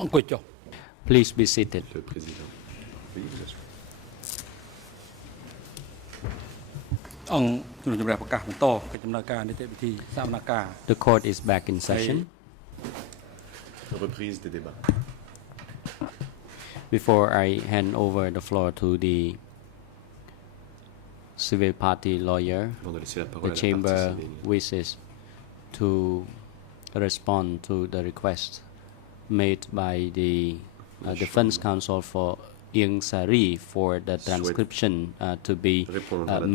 អង្គុយចុះ Please be seated. Le président. Oui, vous asseyez. អង្គជំនុំជម្រះប្រកាសបន្តកិច្ចដំណើរការនីតិវិធីសវនកម្ម The court is back in session. Reprise des débats. Before I hand over the floor to the civil party lawyer, Avant de laisser la parole the à la chamber partie civile, wishes to respond to the request made by the defense counsel for Ieng Sari for the transcription to be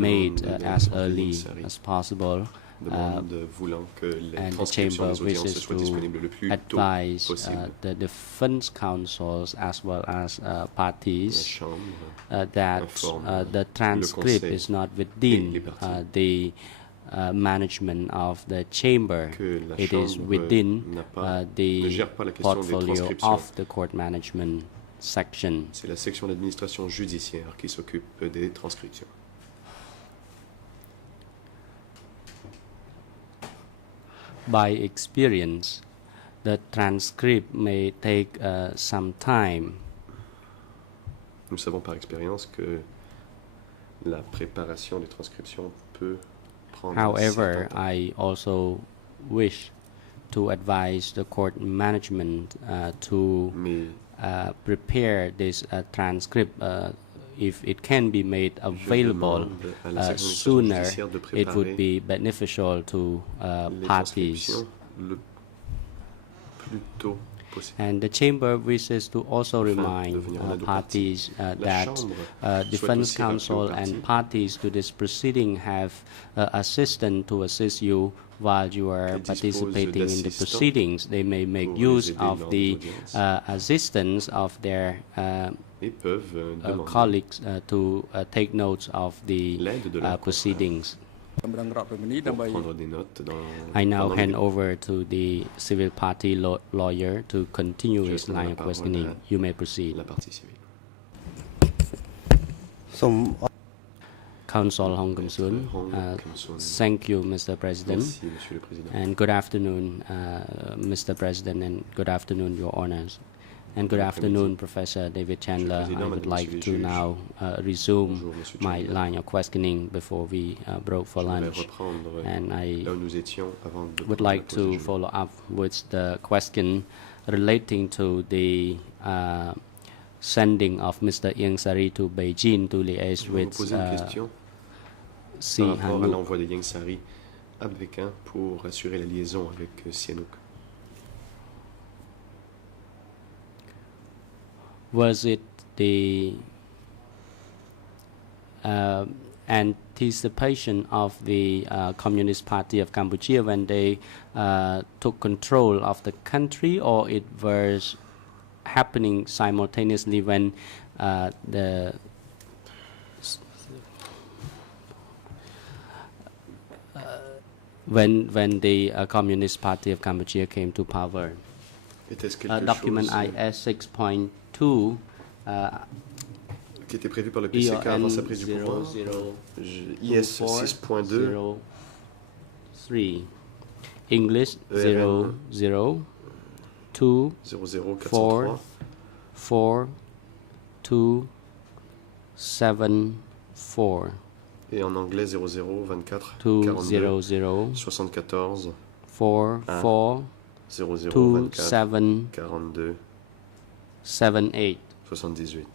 made as early as possible. demande voulant que les And the transcriptions chamber des audiences wishes soient disponibles le to plus tôt advise possible. the defense counsels as well as La parties Chambre that informe the transcript Conseil is not within et les parties the management of the chamber. que la It is Chambre within n'a pas- ne the gère pas la question des portfolio transcriptions. of the court management section. C'est la section d'administration judiciaire qui s'occupe des transcriptions. By experience, the transcript may take some time. Nous savons par expérience que la préparation des transcriptions peut prendre un However, certain temps. I also wish to advise the court management to Mais prepare this transcript if it can be made available demande à la section sooner. judiciaire de It would préparer be beneficial to les parties. transcriptions le plus tôt possible. And the chamber wishes to also Afin de remind venir en aide aux parties La that Chambre defense souhaite aussi rappeler counsel aux and parties parties to this proceeding have assistant to assist you while you are Ils disposent participating in the d'assistants proceedings. They may make pour les use aider of lors the des audiences. assistance of their Et peuvent demander colleagues to take notes of the l'aide de leurs proceedings. តម្រឹងរដ្ឋប្រមនី pour ដើម្បី prendre des notes dans I now pendant les hand débats. over to the civil party lawyer to continue Je his cède la line of parole questioning. à You may proceed. La partie civile. សូម Counsel Hong Kim Soon. Hong Kim Soon. Thank you, Mr. President. Merci, Monsieur le Président. And good afternoon, Mr. President, and good afternoon, Your Honors. And good afternoon, Professor David Chandler. I would like to now resume Bonjour, Monsieur my Chandler. line of questioning before we broke for Je vais lunch. reprendre And I là où nous étions avant de would prendre la like pause to déjeuner. follow up with the question relating to the sending of Mr. Ieng Sari to Beijing to liaise Je vais vous with poser une question Si par rapport à Hanouk. l'envoi de Ieng Sari à Pékin pour assurer la liaison avec Sihanouk. Was it the anticipation of the Communist Party of Cambodia when they took control of the country, or it was happening simultaneously when the when the Communist Party of Cambodia came to power? Était-ce quelque Document chose IS 6.2 qui était prévu par le PCK avant sa prise du pouvoir? IS 6.2 3 English ERN 0 2 00403 4 2 7 4 et en anglais 0024 2 42 0 0 74 4 Ah. 4 2 0024 7 42 7 8 78.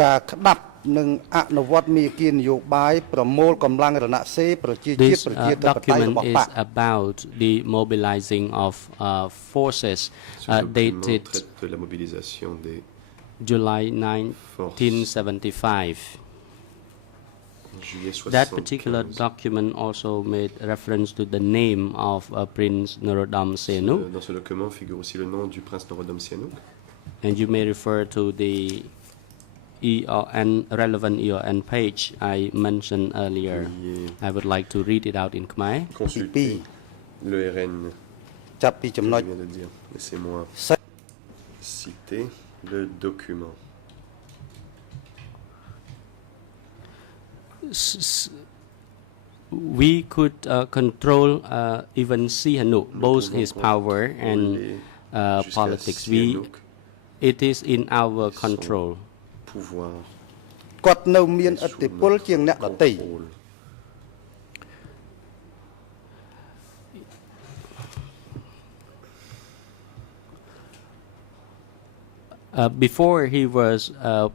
ការក្តាប់និងអនុវត្តមាគ៌ានយោបាយប្រមូលកម្លាំងរណសេរីប្រជាជាតិ This ប្រជាធិបតេយ្យ document របស់ is បក about the mobilizing of forces Ce document dated traite de la mobilisation des July forces 1975. en juillet That particular 75. document also made reference to the name of Prince Norodom Sihanouk, Dans ce document figure aussi le nom du prince Norodom Sihanouk. and you may refer to the EON relevant EON page I mentioned earlier. Veuillez I would like to read it out in Khmer. consulter le RN ចាប់ពីចំណុច je viens de dire. Laissez-moi citer le document. we could control even Sihanouk, both his power and jusqu'à politics. Sihanouk, It is in our control. pouvoir គាត់នៅមានឥទ្ធិពលជាងអ្នកដទៃ contrôle. Before he was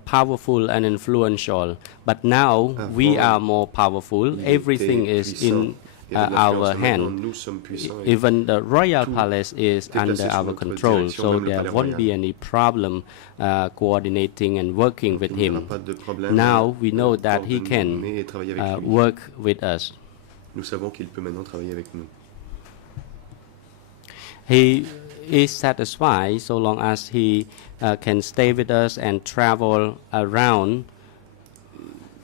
powerful and influential, but now we Avant, are more powerful. il Everything était is puissant. in Il y avait de l'influence. our Maintenant, hand. nous sommes puissants et Even the royal tout palace is est placé under sous our notre control, direction, so même le there palais won't be royal. any problem coordinating and working with il n'y aura him. pas de problème Now we know de that he can coordonner et travailler avec lui. work with us. Nous savons qu'il peut maintenant travailler avec nous. He is satisfied so long as he can stay with us and travel around.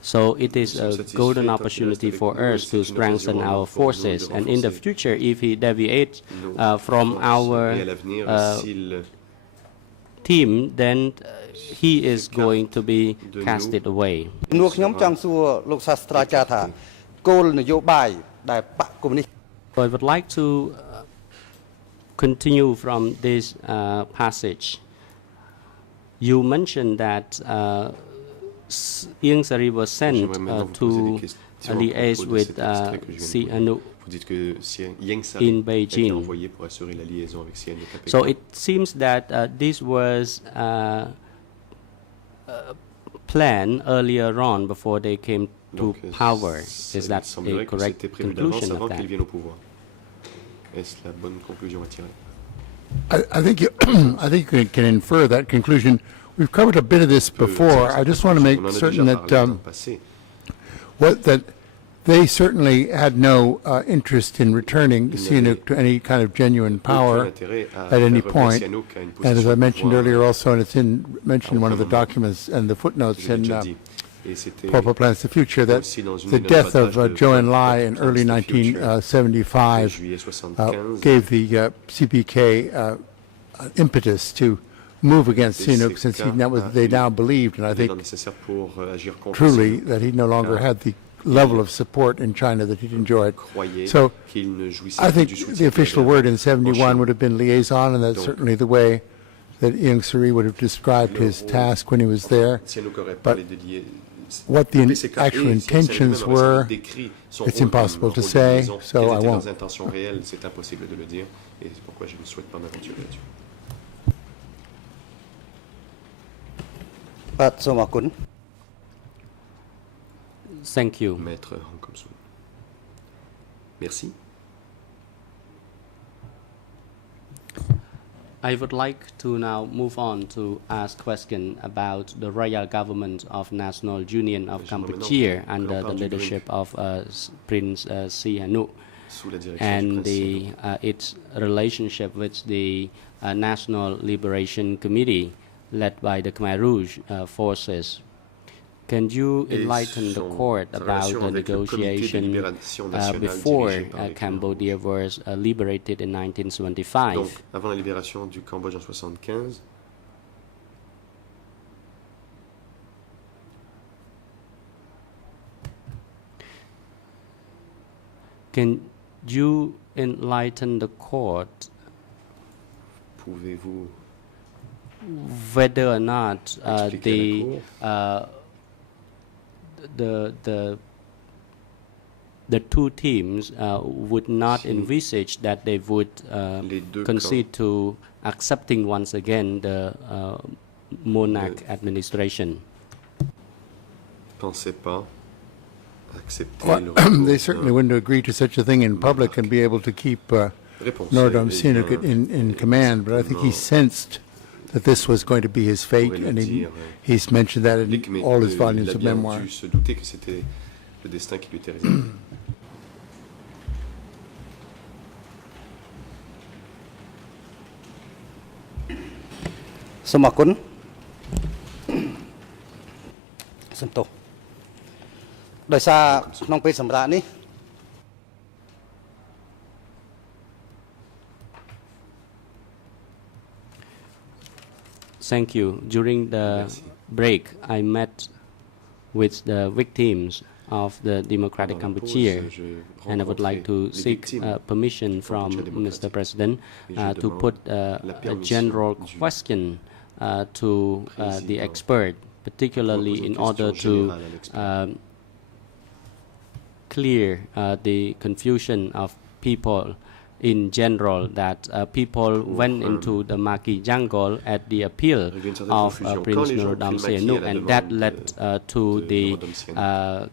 So it is a golden opportunity for us to strengthen our forces. And in the future, if he deviates from our Et à l'avenir, s'il team, then he is going to be casted away. នោះខ្ញុំចង់សួរលោកសាស្ត្រាចារ្យថាគោលនយោបាយដែលបកកុម្មុយនីស So I would like to continue from this passage. You mentioned that Ieng Sary was sent J'aimerais maintenant vous poser des to questions à liaise propos de with cet extrait que je viens de lire. Sihanouk. Vous dites que Ieng in Sary a été Beijing. envoyé pour assurer la liaison avec Sihanouk à Pékin. So it seems that this was planned earlier on before they came to Donc, power. ça- Is il that semblerait a que correct c'était prévu d'avance conclusion avant of that? qu'ils viennent au pouvoir. Est-ce la bonne conclusion à tirer? I think you, I think you can infer that conclusion. We've covered a bit of this before. I just want to make On en a certain déjà that parlé dans le passé. that they certainly had no interest in returning Sihanouk to any kind of genuine power Aucun intérêt à at faire any revenir point. Sihanouk à une And as position I de mentioned pouvoir, earlier also, and it's mentioned in one of the aucun moment. documents and the footnotes je l'ai in déjà dit. Et c'était Purple Plans the Future, that aussi dans une the des death of notes de Zhou Purple Enlai in Plans early the Future, en 1975 juillet 75, gave the CPK impetus to move against Sihanouk, since they now believed, and I l'élan think nécessaire pour agir contre truly, Sihanouk. that he no longer had the level of support in China that he'd enjoyed. Croyait So qu'il ne jouissait I plus think du soutien the official qu'il word avait in en 71 Chine. would have been liaison, and that's Donc, certainly the way that Ieng Sary would have described his rôle- task when he was there. Sihanouk aurait But parlé de lier- what the PCK actual et Sihanouk intentions aurait were, décrit son it's rôle impossible comme to rôle de say, liaison. so Quelles I étaient won't. leurs intentions réelles, c'est impossible de le dire, et c'est pourquoi je ne souhaite pas m'aventurer là-dessus. បាទសូមអរគុណ Thank you. Maître Hong Kom-soo. Merci. I would like to now move on to ask question about the royal government of National Union of J'aimerais Cambodia maintenant que under l'on the parle du leadership of Prince Sihanouk Sous la direction and du prince Sihanouk. its relationship with the National Liberation Committee led by the Khmer Rouge forces. Can you Et enlighten the court sa about relation the avec le Comité de negotiation libération nationale before dirigé par les Khmer Cambodia was liberated in 1975? Donc, avant la libération du Cambodge en 1975, Can you enlighten the court pouvez-vous whether or not expliquer à la Cour the two teams would not Si envisage that they would les deux concede to accepting once again the monarch administration? pensaient pas accepter Well, le retour they certainly d'un- wouldn't agree to such a thing in public and be able to keep Réponse. Norodom Eh Sihanouk bien, in command, but I think he sensed that this was going to be his fate, pourrait le and dire, he's mentioned that public, in mais all his il volumes a of bien memoirs. dû se douter que c'était le destin qui lui était réservé.សូមអរគុណសំទោសដោយសារក្នុងពេលសម្រាប់នេះ Thank you. During the Merci. break, I met with the victims of the Democratic Pendant la pause, Cambodia. je And I would like to rencontrais les seek victimes permission from Cambodgia Mr. démocratique. President Et je to demande put la a permission general du question to the président expert, pour particularly poser une in order question to générale à l'expert. clear the confusion of people in general, that people went into the Maki jungle at the appeal Il y a une certaine of confusion. Quand Prince les gens Norodom ont pris le Sihanouk, maquis à la and that demande led to de the Norodom Sihanouk.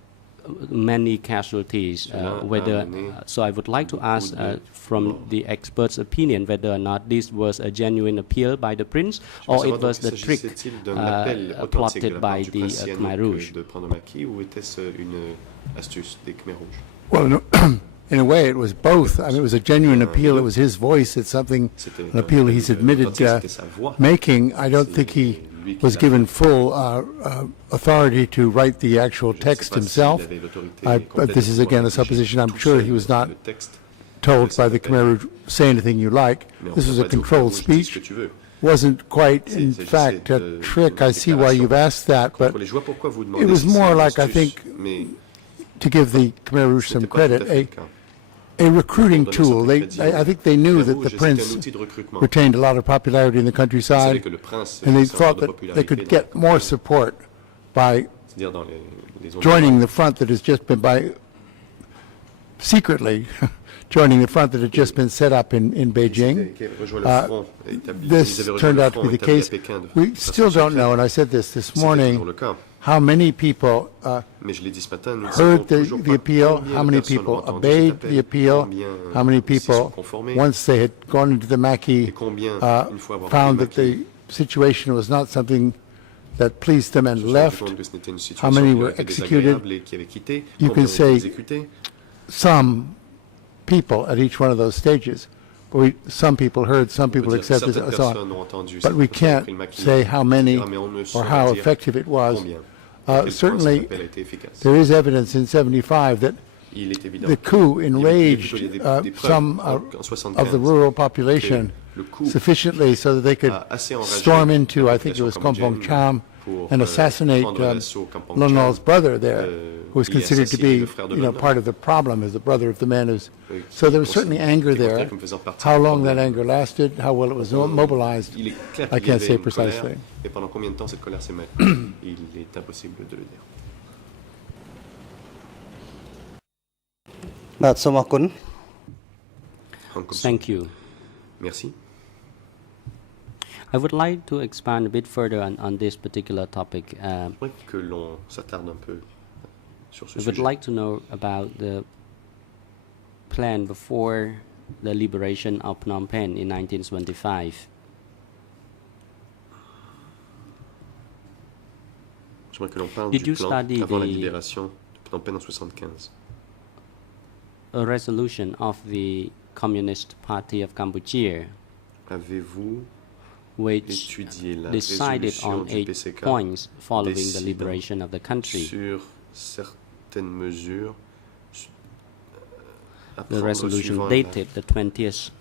many casualties. Cela a Whether amené so, I would like to ask beaucoup de from morts. the expert's opinion whether or not this was a genuine appeal by the prince, or it was the trick S'agissait-il d'un appel authentique de plotted la by part du the prince Sihanouk Khmer Rouge? de prendre le maquis, ou était-ce une astuce des Khmer Rouges? Well, no, in a way, it was both. I mean, it was a genuine appeal. It was his voice. It's something, C'était an appeal he's admitted authentique, c'était sa voix. making. I don't think he lui qui was l'a given fait. full authority to write the actual Je ne sais text pas s'il himself. avait l'autorité But complète this de is pouvoir again a rédiger supposition. I'm tout sure seul he was not le texte. told by the Khmer Rouge, say anything you like. Mais on This peut was a pas dire au Khmer controlled Rouge, dis ce que speech. tu veux. Wasn't quite, in s'agissait fact, a de- trick. de I see why you've asked that, but Contre les joueurs, pourquoi vous demandez it was si c'est more une like, I astuce? think, Mais to give the Khmer Rouge some c'était pas tout à credit, fait le cas. a recruiting Pour donner tool. un certain crédit I think they knew Khmer that Rouge, the c'était prince un outil de recrutement. retained a lot of popularity in the Vous savez countryside, que le prince and they est un thought de that they could popularité get more support by c'est-à-dire dans les zones joining the front that has just been secretly joining the front that had just been set up in Beijing. qui avaient rejoint le Uh, front établi- This ils avaient rejoint turned le out to front be the établi à case. Pékin de We façon still don't secrète. know, and I said this C'était morning, toujours le cas. how many people Mais je l'ai dit ce matin, nous ne savons heard toujours the pas appeal, combien how de many personnes ont people entendu obeyed cet appel, the appeal, combien how many s'y sont people, conformés, once they had gone into the et Maquis, combien, une fois avoir found pris that le maquis, the situation was not something that pleased them and se sont left. rendus compte que c'était une How situation many qui leur were était executed? désagréable et qui avait quitté, You combien can ont été say- exécutés. Some people at each one of those stages. Some people heard, some On peut people dire que accepted, certaines so on. personnes ont entendu, But we certaines personnes ont can't pris le maquis, say how many etc., mais on ne or saurait how dire effective it was. combien. À quel point Certainly, cet appel a été efficace. there is evidence in 75 that Il est évident the coup il y a enraged des preuves some en of the 75 rural population que le coup sufficiently so that they could a assez enragé storm into, la I think it was population Kompong Cham, pour, and assassinate prendre l'assaut Kampong Lon Cham, Nol's brother there, who was et considered to assassiner be, le frère de you know, Lon Nol. part of the problem as the brother of the man who's. qui So there was est certainly considéré- anger qui est considéré there. comme faisant partie How du long that problème. anger lasted, how well it was mobilized, Il est clair I qu'il y can't avait say une colère, precisely. mais pendant combien de temps cette colère s'est maintenue, il est impossible de le dire. បាទសូមអរគុណ Hong Kong. Thank you. Merci. I would like to expand a bit further on this particular topic. J'aimerais que l'on s'attarde un peu sur ce I would sujet. like to know about the plan before the liberation of Phnom Penh in 1975. J'aimerais que l'on parle Did du you plan study avant la the- libération de Phnom Penh en 75. A resolution of the Communist Party of Cambodia, Avez-vous which étudié la decided résolution on du 8 PCK points following the décidant liberation of the country. sur certaines mesures à The prendre resolution suivant la- dated the 20th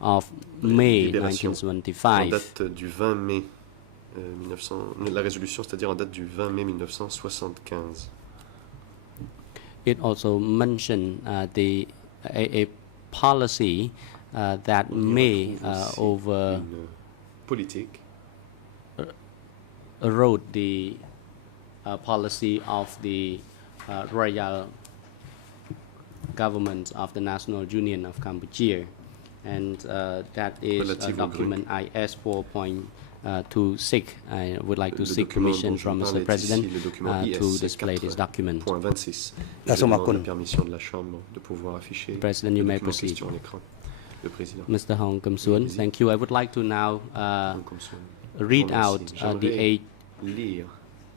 of May libération en 1975. date du 20 mai 1900, la résolution, c'est-à-dire en date du 20 mai 1975. It also mentioned a policy that may Une politique erode the policy of the royal government of the National Union of Cambodia, and that is Relative au document IS 4.26. I would like to Le seek document permission dont je from vous Mr. parle est President ici le document IS to display this document. 4.26. La Je somme à demande la Kun. permission de la Chambre de pouvoir afficher President, you le may document en proceed. question à l'écran. Le Président. Mr. Hong Kum Suan, Easy. thank you. I would like to now Hong Kong Soon. read Je vous out remercie. the J'aimerais lire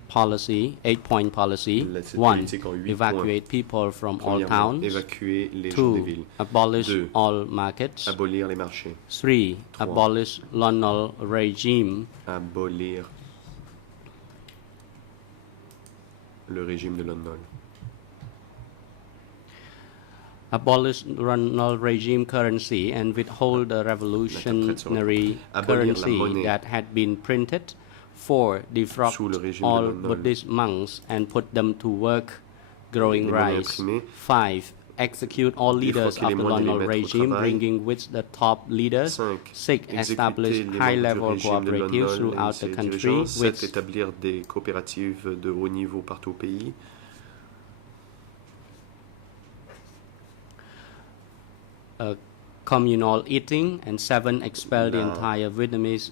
8-point policy. cette 1. politique en 8 Evacuate people from all Premièrement, towns. évacuer les gens des 2. villes. Abolish 2. all markets. Abolir les marchés. 3. 3. Abolish Lon Nol regime. Abolir le régime de Lon Nol. Abolish Lon Nol regime currency and withhold the revolutionary Abolir la currency monnaie that had been printed. 4. Defrock sous le régime de all Lon Nol. Buddhist monks and put them to work growing les monnaies rise. imprimées. 5. Execute all leaders Défroquer of les the moines et les colonial mettre au regime, travail. bringing with the top leaders. 5. 6. Establish Exécuter les membres du high-level régime de cooperatives Lon Nol throughout et the ses country, dirigeants. 7. which Établir des coopératives de haut niveau partout au pays. communal eating, and 7. Expel the La- entire Vietnamese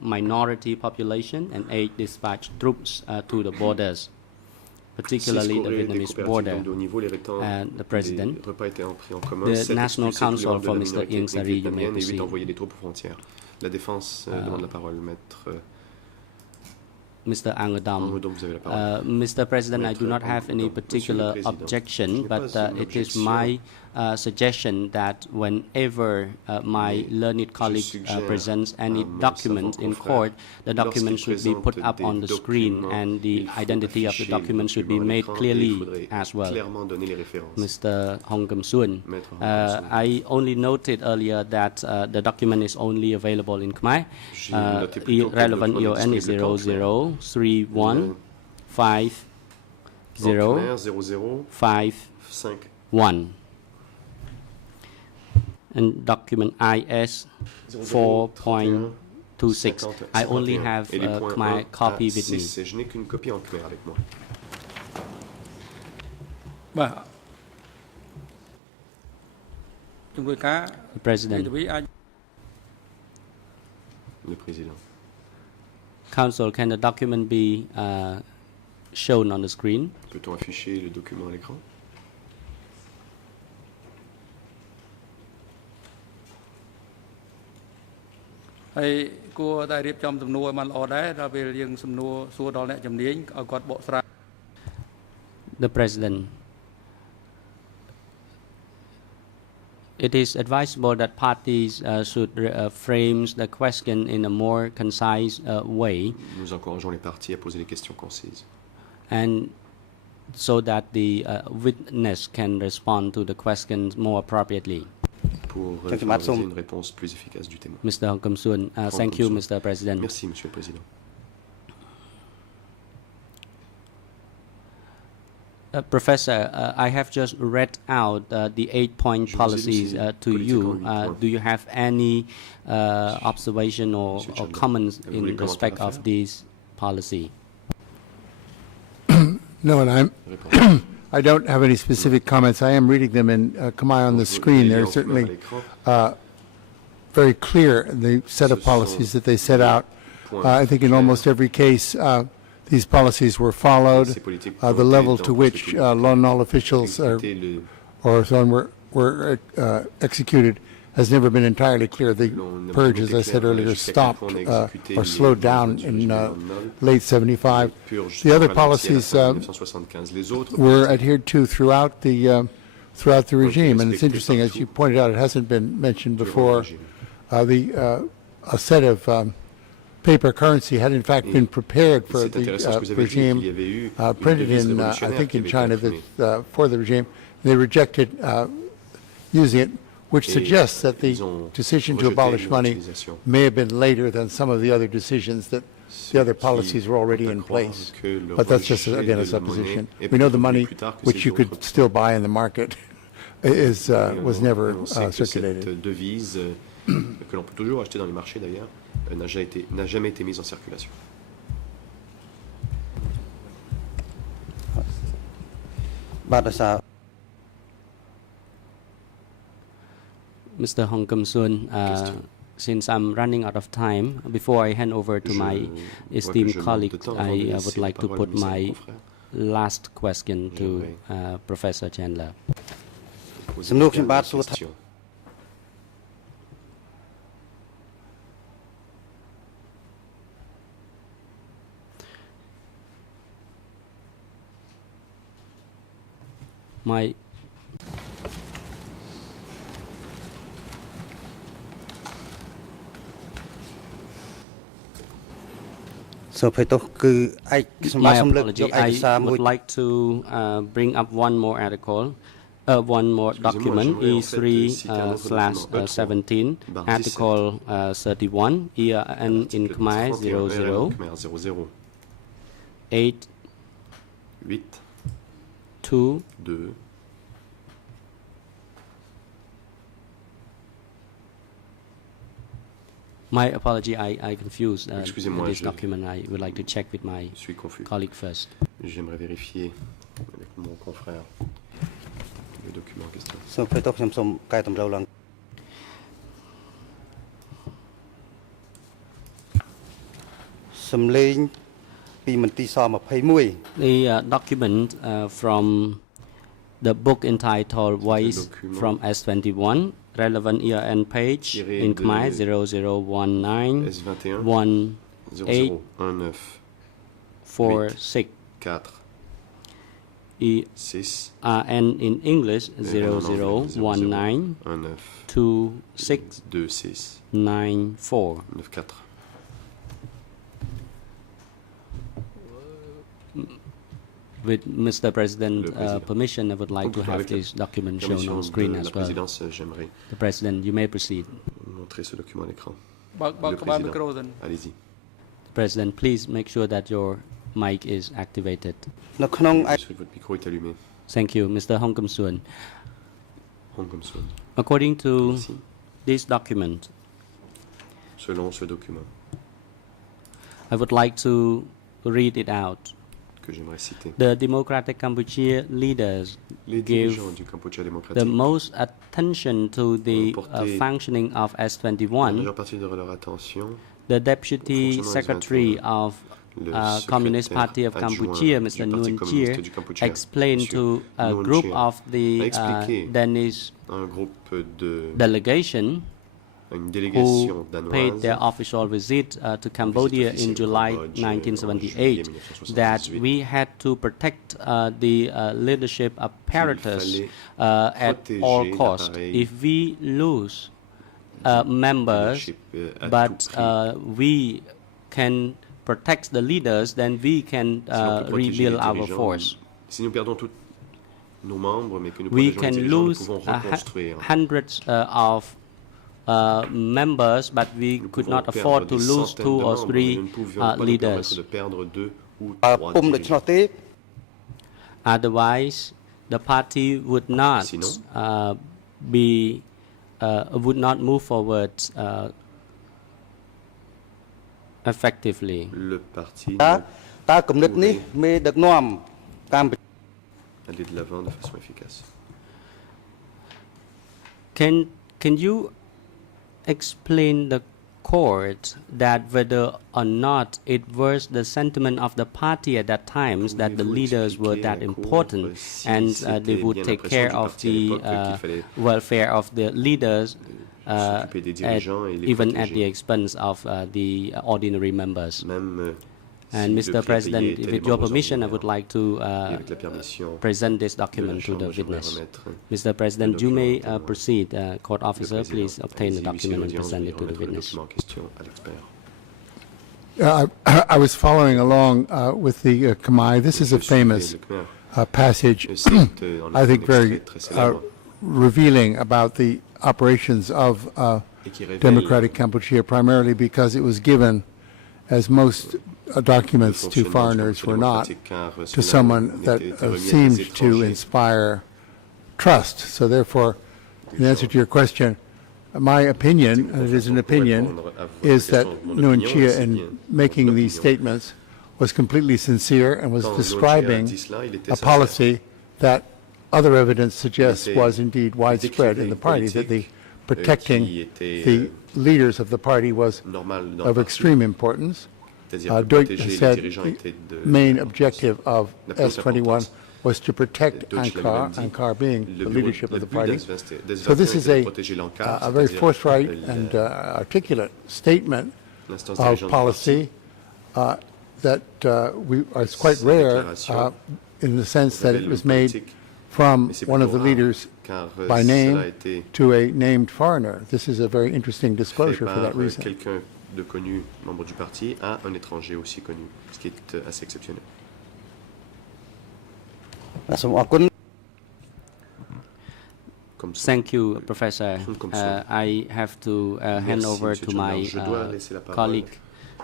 minority population, and 8. Dispatch troops to the borders, particularly the Six, Vietnamese coopératives border. donc de haut niveau, les repas, And the president, les repas étaient pris en commun. the 7. National Expulser tous les Council membres de for la Mr. minorité Ieng ethnique Sari, you may vietnamienne et 8. proceed. Envoyer des troupes aux frontières. La défense demande la parole, maître. Mr. Angadam. Angadam, vous avez la parole. Mr. President, I do not Maître have any Angadam. particular Monsieur le Président, objection, je n'ai but pas une it is objection. my suggestion that whenever my learned colleague suggère presents à any mon document savant in confrère, court, the document lorsqu'il should be put présente up des on the screen, documents, and the il faut identity of the afficher le document should be document à made l'écran et il clearly faudrait as well. clairement donner les références. Mr. Hong Kim Soon, Maître Hong Kim Soon. I only noted earlier that the document is only available in Khmer. J'ai noté plus tôt que le Relevant document EON is disponible qu'en Khmer. 0031 5 En 0 Khmer, 00 5 5 1 and document IS 4.26. I only have et les a points Khmer 1 copy à with me. 6. Je n'ai qu'une copie en Khmer avec moi. បាទជំនួយការ The President, វិទ្យាអាច Le président. Council, can the document be shown on the screen? Peut-on afficher le document à l'écran? ហើយគួរតែរៀបចំសំណួរឲ្យបានល្អដែរដល់ពេលយើងសំណួរសួរដល់អ្នកជំនាញឲ្យគាត់បកស្រាយ The President, it is advisable that parties should frame the question in a more concise way, Nous encourageons les parties à poser des questions concises and so that the witness can respond to the questions more appropriately. pour Thank you, favoriser Matsum. une réponse plus efficace du témoin. Mr. Hong Kim Soon, thank you, Mr. President. Merci, Monsieur le Président. Professor, I have just read out the 8-point Je vous ai lu policies ces to politiques you. en 8 points. Do you have any observation or Chandler, comments avez-vous in des commentaires respect à of faire? this policy? No, and Réponse. I don't have any specific comments. I am reading them in Khmer on the Vous screen. les They're lisez en Khmer à certainly l'écran. very clear, the set of Ce sont policies that they set out. points I think in clairs. almost every case, these policies were followed. Ces politiques The ont été level dans to presque which tous les- law and all officials exécuter le- or so on were executed has never been entirely clear. The l'on n'a purge, pas as été I said clair, earlier, jusqu'à quel stopped point on a exécuté or les slowed membres down du in régime Lon Nol. late 75. Purge The other ralentit à la policies fin de 1975. Les autres were politiques adhered to throughout the regime. And it's respecté interesting, as partout you pointed out, it hasn't been mentioned durant le before. régime. A set of paper currency had in fact been prepared for C'est intéressant ce que the vous avez dit, qu'il y regime, avait eu printed une devise in, I révolutionnaire think, qui in avait été China imprimée. for the regime. They rejected using it, which Et suggests that the ils ont decision to rejeté abolish money l'utilisation. may have been later than some of the other decisions that the other qui policies were already porte à in croire place. que le But that's just, rejet again, a de la monnaie supposition. est We know the peut-être money plus tard que which ces you could autres- still buy in the market was never On sait que circulated. cette devise, que l'on peut toujours acheter dans les marchés d'ailleurs, n'a jamais été mise en circulation. Mr. Hong Kim Soon, Question. since I'm running out of time, before I hand over to Je my vois que esteemed je manque de colleague, temps avant de I laisser would la like to parole à put mes amis my confrères. last question to J'aimerais Professor Chandler. Poser សំណួរ une ខ្ញុំបាទ dernière សួរថា question. My Sophie ទោះគឺឯកសម្បត្តិ My សំលឹកយក apology. ឯកសារ I មួយ would like to bring up one more article, one more Excusez-moi, document, j'aimerais en fait citer un autre document, E3/17, barre 17. article 31, ERN in Article Khmer 31, 00 Khmer 00 8 8 2. 2. My apology, I confused Excusez-moi, this je- document. I would like to check with my Je suis confus. colleague first. J'aimerais vérifier avec mon confrère le document en question. សូមអភ័យទោសខ្ញុំសូមកែតម្រូវឡើងសំឡេងពីមន្ទីរស21 The document from the book entitled Voice document from S21, relevant year and page tiré in de Khmer 0019 S21 18 0019 46 4 6 and in English et en anglais, 0019 19 26 26 94. 94. With Mr. President Le Président. permission, I would like to Donc, have avec la this document shown permission on screen de as la well. présidence, j'aimerais The President, you may proceed. montrer ce document à l'écran. បើក Le ក្បាលមី président. ក្រូសិន Allez-y. President, please make sure that your mic is activated. នៅក្នុងឯ Je sais que votre micro est allumé. Thank you, Mr. Hong Kum Suan. Hong Kong Soon. According to Merci. this document, Selon ce document I would like to read it out. que j'aimerais citer, The Democratic Cambodia leaders les give dirigeants du Cambodge the démocratique most attention to the porter functioning of la S21. majeure partie de leur attention. The Deputy fonctionnement Secretary of Le Communist secrétaire Party of adjoint Cambodia, du Mr. Parti Nguyen communiste Chie, du Cambodge, explained Monsieur to a Nguyen group Chie, of the a expliqué Danish Un groupe de delegation une délégation who paid danoise their official visit to Cambodia in officielle au July Cambodge, 1978 en that 1978. we had to protect the leadership apparatus fallait at all protéger costs. l'appareil If we lose members, leadership, à but tout prix. we can protect the leaders, then we can Si on peut protéger rebuild les our dirigeants, force. Si nous perdons tous nos membres, mais que nous We protégeons les can dirigeants, nous lose pouvons reconstruire. hundreds of members, but we Nous could pouvons not afford perdre to des lose centaines 2 de or membres, 3 mais nous ne pouvions pas nous permettre leaders. de perdre 2 ou 3 ពុំដូច្នោះ dirigeants. ទេ Otherwise, the party would not Sinon? be would not move forward effectively. Le parti តើគំនិតនេះមេដឹកនាំកម្ពុជា aller de l'avant de façon efficace. Can you explain the court that whether or not it was the sentiment of the party at that time that the Pouvez-vous leaders were expliquer that à la important Cour si and c'était they would bien take l'impression care du of parti à the l'époque qu'il fallait welfare of the leaders s'occuper des dirigeants et les even at protéger. the expense of the ordinary members. Même And si le Mr. prix à President, payer était with les your membres permission, I ordinaires. would like to Et avec la permission present this de la document to the Chambre, j'aimerais witness. remettre Mr. President, you may document au témoin. proceed. Court le officer, président. please obtain the Allez-y, huissier document and d'audience, present it to the remettre le witness. document en question à l'expert. I was following along with the Khmer. This is a Je suivais famous le Khmer. passage, Et c'est, en I effet, think, un very extrait très célèbre revealing about the operations of et qui révèle Democratic Cambodia, primarily because it was given, as most le documents to fonctionnement du foreigners Cambodge were not, démocratique, car to cela someone that n'était remis à des seemed to étrangers. inspire trust. So therefore, in answer to your question, my opinion, and it is an opinion, is that Nguyen Chia, in making these statements, was completely sincere and was Quand Nguyen Chia a describing dit cela, il était a sincère. policy that other evidence suggests Il était- was indeed widespread in the party, that the qui protecting était, the leaders of the party was normal dans of le extreme importance. C'est-à-dire que Deutsch protéger les said dirigeants the était de main objective of la plus S21 importance. was to protect Deutsch l'avait Ankara, même dit. Ankara being Le the bureau- leadership of le the but party. des So this is était de protéger a l'Ankara, very c'est-à-dire forthright le- and articulate statement l'instance of dirigeante du policy that is quite Cette rare déclaration in the sense that it révèle was une made politique, from mais c'est one of plutôt the rare, leaders car by cela a name été to a named foreigner. This is a very interesting fait disclosure for par that reason. quelqu'un de connu, membre du parti, à un étranger aussi connu, ce qui est assez exceptionnel. សូមអរគុណ Comme ça. Thank you, Professor. Comme ça. I have to hand Merci, over Monsieur to John. my Je dois laisser la parole colleague,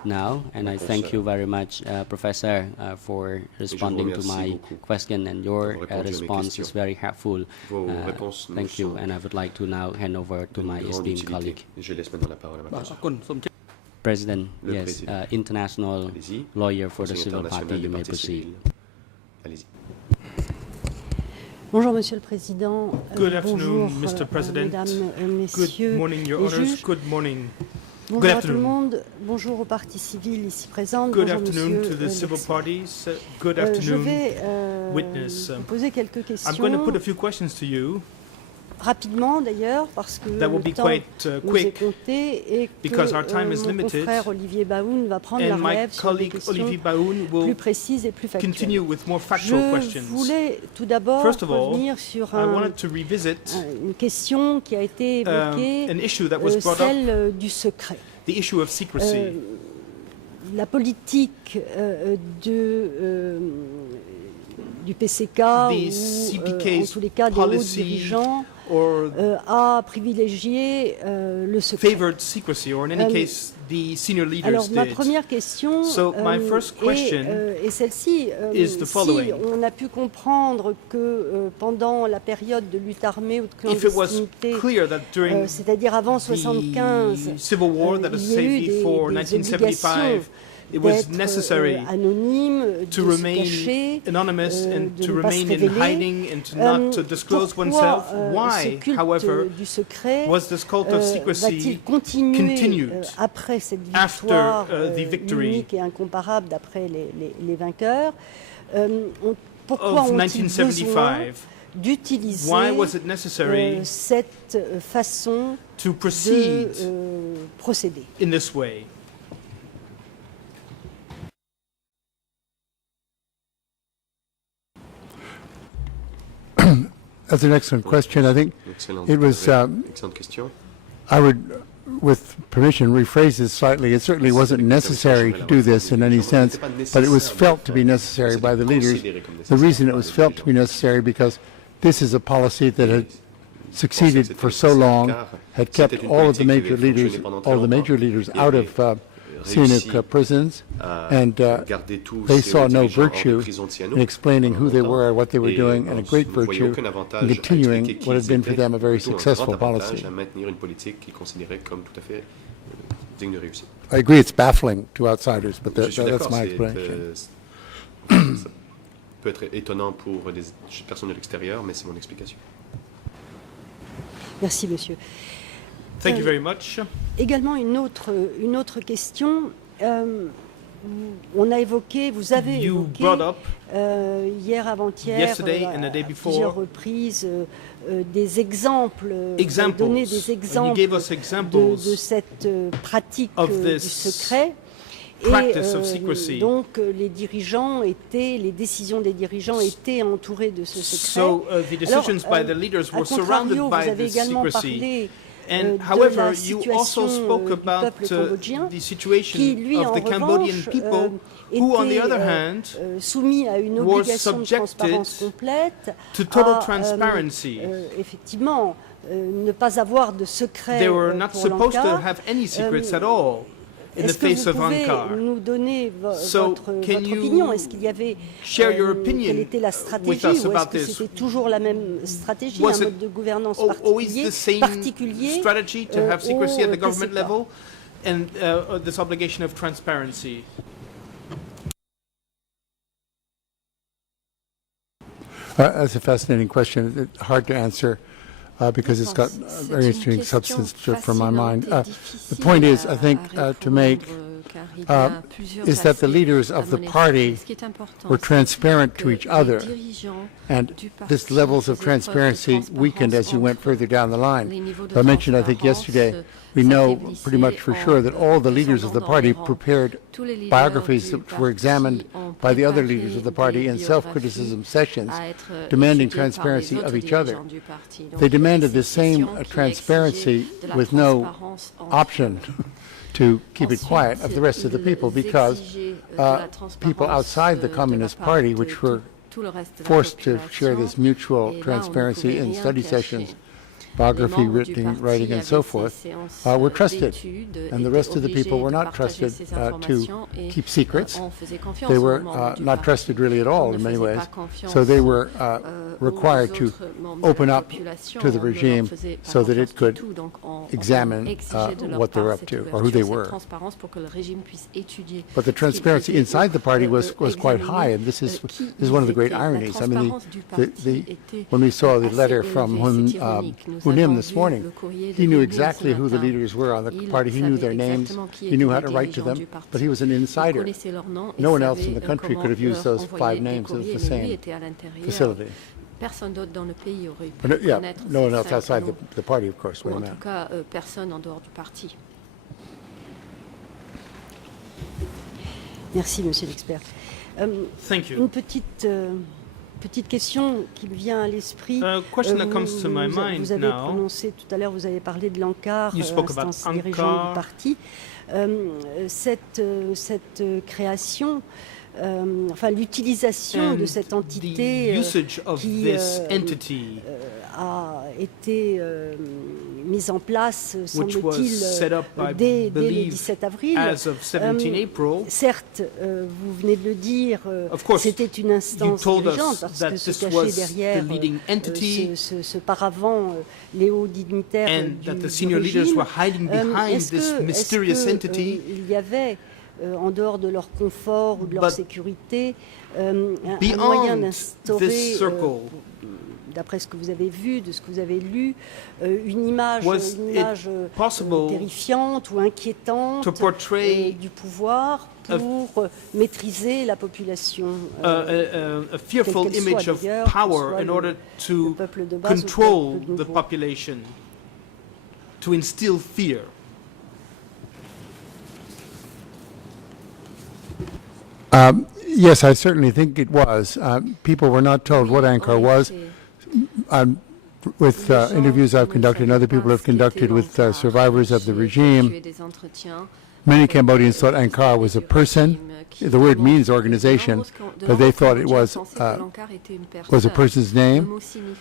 now, and I thank you very much, Professor, for responding to my beaucoup question, and your d'avoir répondu à mes response is questions. very helpful. Vos réponses nous Thank you, sont and I would like to now hand over to d'une my grande esteemed utilité. colleague. Je laisse maintenant la parole à ma បាទ collègue. អរគុណសូមជម្រាប President, Le yes, Président. international Allez-y. lawyer for the Conseil civil international party, des you may partis proceed. civils. Allez-y. Bonjour Monsieur le Président. Good afternoon, bonjour, Mr. President. Mesdames, Messieurs Good morning, Your les Honours. juges. Good morning. Bonjour Good à tout le afternoon. monde. Bonjour aux parties civiles ici présentes. Good bonjour afternoon Monsieur to the civil l'ex-. parties. Good Je afternoon. vais witness. vous poser quelques I'm questions going to put a few questions to you rapidement d'ailleurs parce que that will le be temps quite nous est quick, compté et que because our time is mon limited, confrère Olivier Baoun va prendre la and my relève sur des colleague questions Olivier Baoun plus will précises et plus continue factuelles. with more factual Je questions. voulais tout d'abord First of all, revenir sur I wanted to revisit une question qui a été évoquée, an issue that was brought up, celle du secret. the issue of secrecy. La politique du PCK ou en tous les cas des hauts policy dirigeants or a privilégié le secret. favored secrecy, or in any case, the senior leaders Alors ma did. première question So, my first question est celle-ci. is the Si following. on a pu comprendre que pendant la période de lutte armée ou de If it was clandestinité, clear that during c'est-à-dire avant the 75, Civil War, that is il y a eu say before des 1975, it was d'être necessary anonyme, to de se remain cacher, anonymous and de to ne pas se remain in révéler. hiding and to not to disclose Pourquoi, oneself. ce Why, culte however, du secret was this cult of va-t-il secrecy continuer continued après cette after, victoire the victory unique et incomparable d'après les vainqueurs? Pourquoi of ont-ils besoin 1975? d'utiliser Why was it necessary cette façon to de proceed procéder? in this way? That's an excellent question. I think Excellente, it was, excellente question. I would, with permission, rephrase this slightly. It certainly wasn't necessary to do this in any sense, but it was felt to be necessary by the leaders. The reason it was felt to be necessary because this is a policy that had succeeded for so long, had kept all of the major leaders, out of Sihanouk prisons, and they saw no virtue in explaining who they were, what they were doing, and a great virtue in continuing what had been for them a very successful policy. I agree it's baffling to outsiders, but that's my explanation. Ça peut être étonnant pour des personnes de l'extérieur, mais c'est mon explication. Merci, monsieur. Thank you very much. Également une autre question. On a évoqué, vous avez You évoqué brought up hier, avant-hier, yesterday and the day à before, plusieurs reprises, des exemples, examples, donner des and you exemples gave us examples de cette pratique of du this secret. practice of secrecy. Donc les décisions des dirigeants étaient entourées de ce secret. So the decisions by the leaders à were surrounded contrario, by vous avez this également secrecy. parlé And de however, la you situation also spoke du about peuple cambodgien, the situation qui lui of en the Cambodian revanche people, who on the other était hand soumis à une was obligation de transparence subjected complète, to total à, transparency. effectivement ne pas avoir de secret They were not pour supposed to l'ANCAR. have any secrets at all in the Est-ce que face vous of pouvez Ankar. nous donner So, votre can you opinion? Est-ce qu'il y avait share your opinion quelle était la with stratégie us ou est-ce about que this? c'était toujours la même stratégie, Was un it mode de gouvernance always the same particulier strategy to have secrecy au at the government PCK? level and this obligation of transparency? That's a fascinating question. It's hard to answer because it's got very interesting substance from my mind. The point is, I think, to make is that the leaders of the party were transparent to each other, and this levels of transparency weakened as you went further down the line. So I mentioned, I think yesterday, we know pretty much for sure that all the leaders of the party prepared biographies that were examined by the other leaders of the party in self-criticism sessions, demanding transparency of each other. They demanded the same transparency with no option to keep it quiet of the rest of the people, because people outside the Communist Party, which were forced to share this mutual transparency in study sessions, biography membres du parti writing and avaient so ces forth, séances were trusted. d'études, And the étaient rest of the people obligés were de not partager trusted ces to informations et, keep secrets. on faisait confiance They aux were membres du not parti. trusted really at all On in ne many faisait ways. pas confiance, So they were aux required to autres membres de open la up population. to the On ne leur regime faisait pas so that confiance it could du tout. Donc, on examine exigeait de leur what they were part up cette to or who ouverture, they cette were. transparence pour que le régime puisse étudier. But the ce qu'ils transparency faisaient inside the party et, was quite high, examiner, and this is qui one of the ils great étaient. La ironies. I mean, transparence du parti était when we saw the assez letter from élevée, c'est ironique. Nous Hunim avons this vu morning, le courrier de he knew Hunim exactly ce who the matin. leaders were on the Il party. He knew savait their names. exactement qui He knew étaient how les to write to dirigeants them. du parti. But he was an Il insider. connaissait leurs noms et No one else savait, in the country comment could have used leur those envoyer 5 des names of courriers, the mais lui same était à l'intérieur. facility. Personne d'autre dans le pays aurait pu But, yeah, connaître no one ces else cinq outside noms. the party, of course, Ou would en have tout known. cas, personne en dehors du parti. Merci, monsieur l'expert. Thank you. Une petite question qui me vient à l'esprit. A question that comes to my Vous mind avez now. prononcé tout à l'heure, vous avez parlé de l'ANCAR, You spoke about instance dirigeante ANCAR. du parti. Cette création, enfin l'utilisation de cette entité the usage of qui this entity, a été mise en place, which was semble-t-il, set up, I dès le believe, 17 avril. as of 17 April. Certes, vous venez de le dire, Of course, c'était une You instance told dirigeante us parce that que se this cachait was derrière the leading entity ce paravent, les hauts dignitaires and du, that the du senior leaders régime. were hiding behind Est-ce this que- mysterious est-ce que, entity. il y avait, en dehors de leur confort ou de leur But sécurité, un moyen Beyond d'instaurer, this circle, d'après ce que vous avez vu, de ce que vous avez lu, une image, was it possible terrifiante ou inquiétante to portray du pouvoir pour maîtriser la population, a fearful quelle qu'elle image soit of d'ailleurs, que power soit in le order to peuple de base ou le control peuple the nouveau. population, to instill fear. Yes, I certainly think it was. People were not told what ANCAR was. With interviews I've conducted and other people have conducted with survivors of the regime, many Cambodians thought ANCAR was a person. The word means organization, but they thought it was a person's name.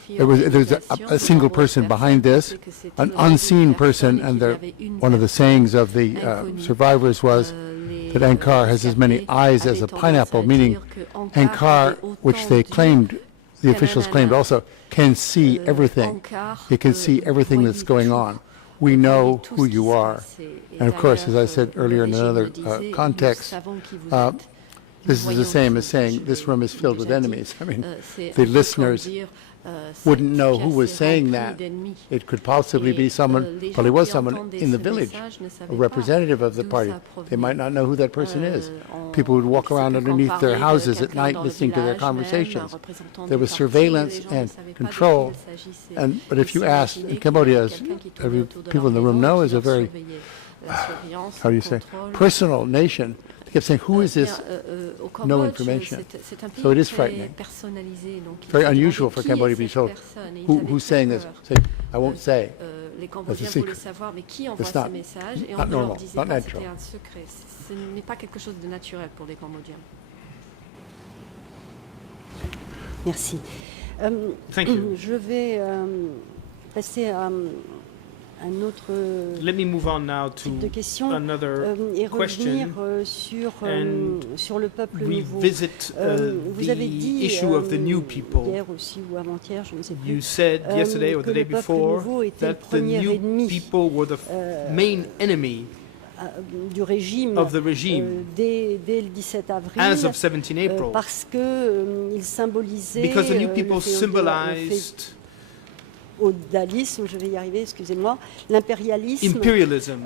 There was a single person behind this, an unseen person, and one of the sayings of the survivors was that ANCAR has as many eyes as a pineapple, meaning ANCAR, which they claimed, the officials claimed also, can see everything. It can see everything that's going on. We know who you are. And of course, as I said earlier in another context, this is the same as saying this room is filled with enemies. I mean, the listeners wouldn't know who was saying that. It could possibly be someone, probably was someone in the village, a representative of the party. They might not know who that person is. People would walk around underneath their houses at night listening to their conversations. There was surveillance and control. But if you ask, in Cambodia, as every people in the room know, is a very, how do you say, personal nation. They kept saying, who is this? No information. So it is frightening. Very unusual for Cambodia to be told, who's saying this? Say, I won't say. Les That's a Cambodiens secret. voulaient savoir, mais qui envoie It's ces not- messages et on not ne leur normal, disait not pas, natural. c'était un secret. Ce n'est pas quelque chose de naturel pour les Cambodiens. Merci. Thank you. Je vais passer à un autre Let me move on now type de to question another et revenir question and sur le peuple nouveau. revisit Vous avez the dit issue of the new people. hier aussi ou avant-hier, je ne sais plus, You said yesterday or que the day le peuple before nouveau était le that the premier new ennemi people were the main enemy du régime of the regime dès le 17 avril. as of 17 April, Parce que il symbolisait because the new people le symbolized féodalisme, je vais y arriver, excusez-moi, l'impérialisme. imperialism.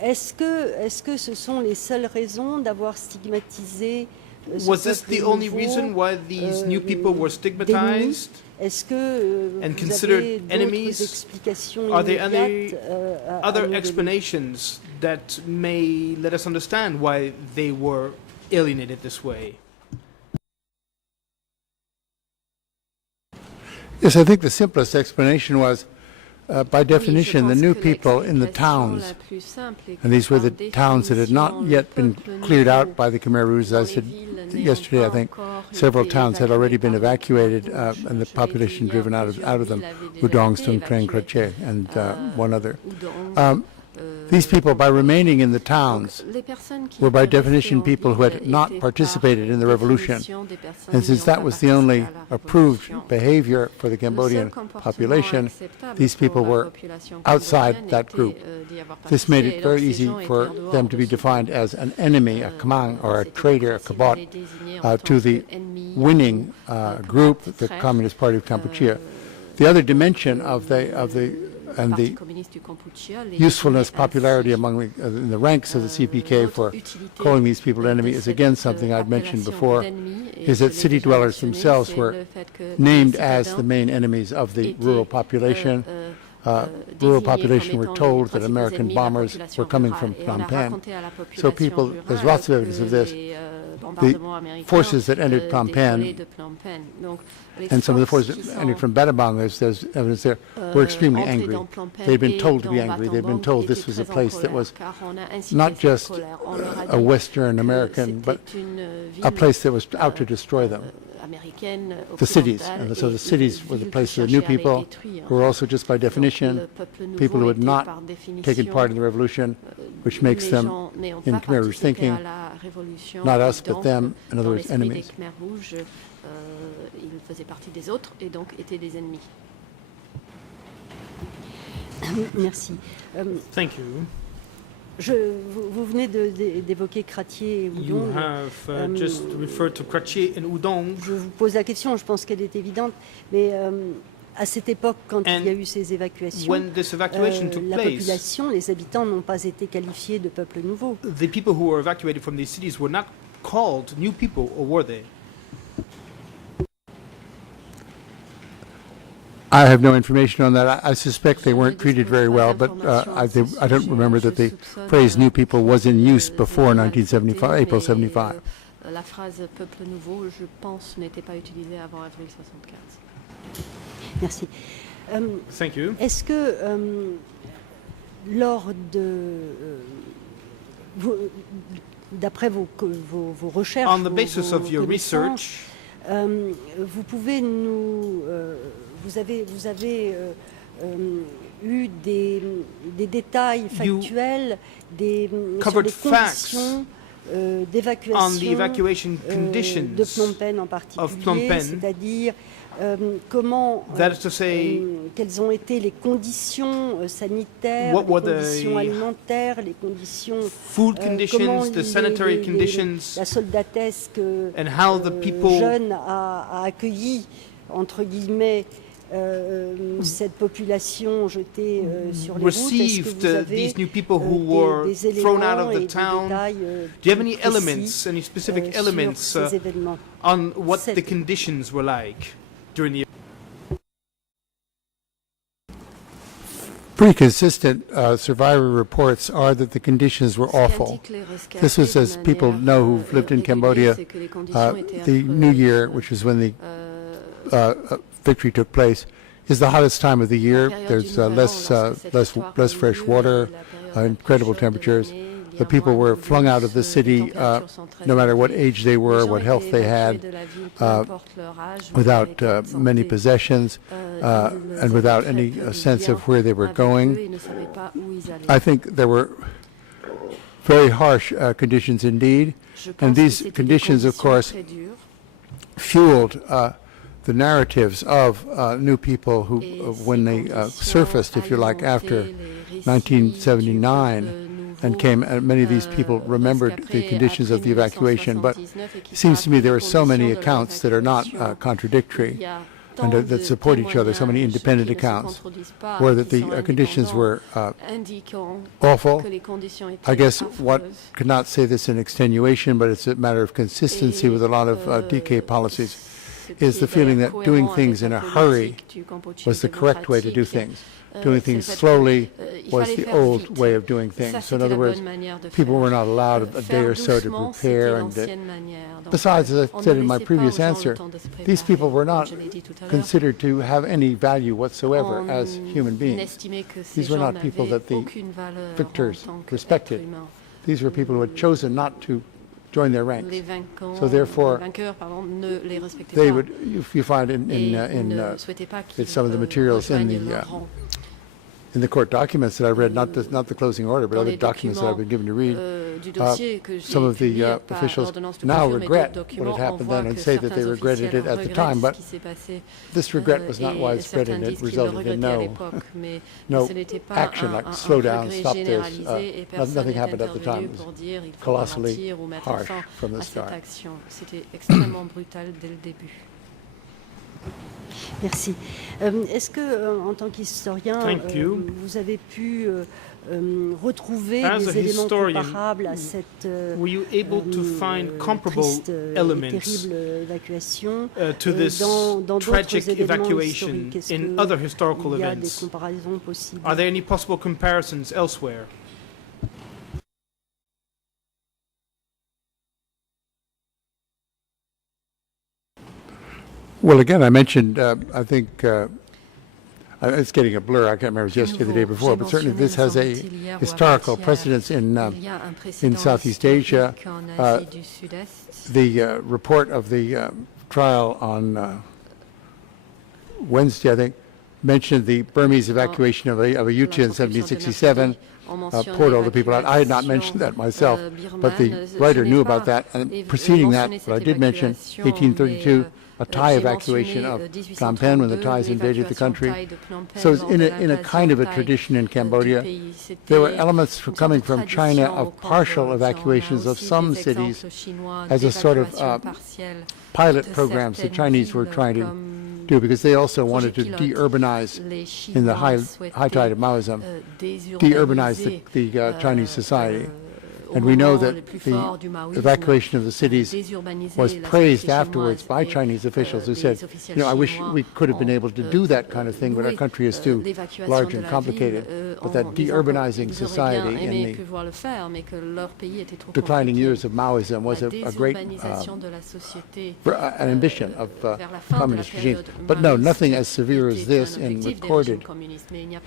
Est-ce que ce sont les seules raisons d'avoir stigmatisé ce Was this peuple the only nouveau, reason why these new people were stigmatized? Est-ce que and vous considered avez d'autres enemies? explications Are there immédiates à Other nous donner? explanations that may let us understand why they were alienated this way? Yes, I think the simplest explanation was by definition, the new people in the towns, and these were the towns that had not yet been cleared out by the Khmer Rouge. As I said yesterday, I think several towns had already been evacuated and the population driven out of them, Udong, Stung Treng, Krache, and one other. These people, by remaining in the towns, were by definition people who had not participated in the revolution. And since that was the only approved behavior for the Cambodian population, these people were outside that group. This made it very easy for them to be defined as an enemy, a Khmang, or a traitor, a kabot, to the winning group, the Communist Party of Kampuchea. The other dimension of the usefulness, popularity among in the ranks of the CPK for calling these people enemy is again something I'd mentioned before, is that city dwellers themselves were named as the main enemies of the rural population. Rural population were told that American bombers were coming from Phnom Penh. So people, there's lots of evidence of this. The forces that entered Phnom Penh and some of the forces that entered from Battambang, there's evidence there, were extremely angry. They'd been told to be angry. They'd been told this was a place that was not just a Western American, but a place that was out to destroy them. The cities. And so the cities were the place of the new people, who were also just by definition people who had not taken part in the revolution, which makes them, in Khmer Rouge thinking, not us but them, in other words, enemies. Merci. Thank you. Vous venez d'évoquer Kratie et Udong. You have just referred to Kratie and Udong. Je vous pose la question, je pense qu'elle est évidente, mais à cette époque, quand il y a eu ces évacuations, la population, les habitants n'ont pas été qualifiés de peuple nouveau. The people who were evacuated from these cities were not called new people, or were they? I have no information on that. I suspect they weren't treated very well, but I don't remember that the phrase "new people" was in use before 1975, April 75. La phrase peuple nouveau, je pense, n'était pas utilisée avant avril 75. Merci. Thank you. Est-ce que lors de d'après vos recherches, on the basis of your research, vous pouvez nous vous avez eu des détails factuels sur les conditions d'évacuation de Phnom Penh en particulier, c'est-à-dire comment, quelles ont été les conditions sanitaires, les conditions alimentaires, les conditions, food conditions, the sanitary conditions, la soldatesque and how the people jeune a accueilli, entre guillemets, cette population jetée sur les routes. Received these new people who were thrown out of the town. Do you have any elements, any specific elements on what the conditions were like during the? Pretty consistent survivor reports are that the conditions were awful. This was, as people know who've lived in Cambodia, the New Year, which is when the victory took place, is the hottest time of the year. There's less fresh water, incredible temperatures. The people were flung out of the city, no matter what age they were, what health they had, without many possessions, and without any sense of where they were going. I think there were very harsh conditions indeed, and these conditions, of course, fueled the narratives of new people who, when they surfaced, if you like, after 1979, and came, many of these people remembered the conditions of the evacuation, but it seems to me there are so many accounts that are not contradictory and that support each other, so many independent accounts, where that the conditions were awful. I guess what could not say this in extenuation, but it's a matter of consistency with a lot of DK policies. is the feeling that doing things in a hurry was the correct way to do things. Doing things slowly was the old way of doing things. So in other words, people were not allowed a day or so to prepare. And besides, as I said in my previous answer, these people were not considered to have any value whatsoever as human beings. These were not people that the victors respected. These were people who had chosen not to join their ranks. So therefore, they would, if you find in some of the materials in the court documents that I read, not the closing order, but other documents that I've been given to read, some of the officials now regret what had happened then and say that they regretted it at the time, but this regret was not widespread and it resulted in no action like slow down, stop this. Nothing happened at the time. It was colossally harsh from the start. Merci. Est-ce que, en tant qu'historien, vous avez pu retrouver des éléments comparables à cette triste et terrible évacuation dans d'autres événements historiques? Est-ce qu'il y a des comparaisons possibles? Are there any possible comparisons elsewhere? Well, again, I mentioned, I think, it's getting a blur, I can't remember if it was yesterday or the day before, but certainly this has a historical precedence in Southeast Asia. The report of the trial on Wednesday, I think, mentioned the Burmese evacuation of Ayutthaya in 1767, poured all the people out. I had not mentioned that myself, but the writer knew about that. And preceding that, what I did mention, 1832, a Thai evacuation of Phnom Penh when the Thais invaded the country. So in a kind of a tradition in Cambodia, there were elements coming from China of partial evacuations of some cities as a sort of pilot programs the Chinese were trying to do, because they also wanted to de-urbanize in the high tide of Maoism, de-urbanize the Chinese society. And we know that the evacuation of the cities was praised afterwards by Chinese officials who said, you know, I wish we could have been able to do that kind of thing, but our country is too large and complicated. But that de-urbanizing society in the declining years of Maoism was a great an ambition of communist regimes. But no, nothing as severe as this in recorded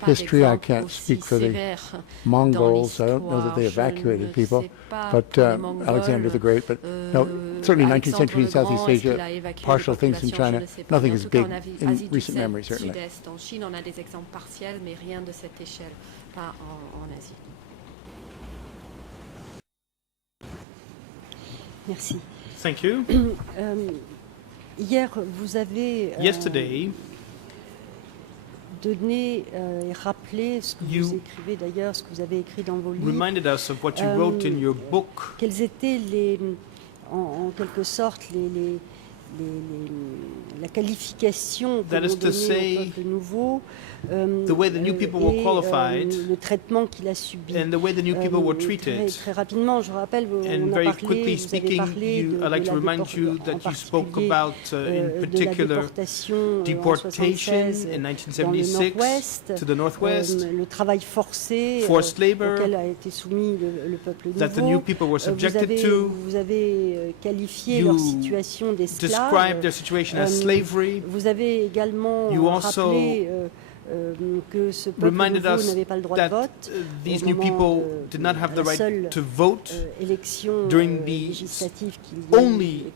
history. I can't speak for the Mongols. I don't know that they evacuated people. But Alexander the Great, but no, certainly 19th century in Southeast Asia, partial things in China, nothing as big in recent memory, certainly. En Chine, on a des exemples partiels, mais rien de cette échelle, pas en Asie. Merci. Thank you. Hier, vous avez Yesterday, donner et rappeler ce que vous écrivez d'ailleurs, ce que vous avez écrit dans vos livres. Reminded us of what you wrote in your book. Quelles étaient en quelque sorte la qualification que vous donnez au peuple nouveau, the way the new people were qualified, le traitement qu'il a subi. And the way the new people were treated. Très rapidement, je rappelle, and very quickly speaking, I'd like to remind you that you spoke about, in particular, deportation in 1976 to the northwest, le travail forcé forced labor auquel a été soumis le peuple nouveau. That the new people were subjected to. Vous avez qualifié leur situation d'esclaves. Described their situation as slavery. Vous avez également rappelé que ce peuple nouveau n'avait pas le droit de vote. These new people did not have the right to vote during the only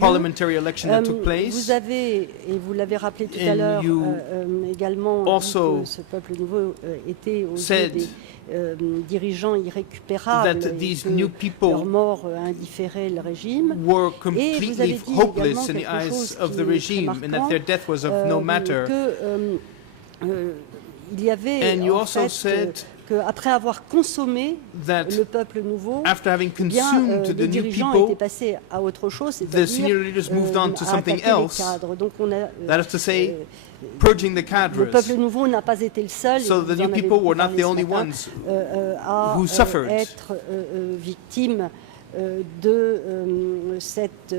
parliamentary election that took place. Vous avez, et vous l'avez rappelé tout à l'heure, également que ce peuple nouveau était aux yeux des dirigeants irrécupérables, leur mort indifférait le régime. Were completely hopeless in the eyes of the regime, and that their death was of no matter. Il y avait en fait qu'après avoir consommé le peuple nouveau, les dirigeants étaient passés à autre chose, c'est-à-dire à attaquer les cadres. Donc on a purging the cadres. Le peuple nouveau n'a pas été le seul, so the new people were not the only ones à who suffered. Être victime de cette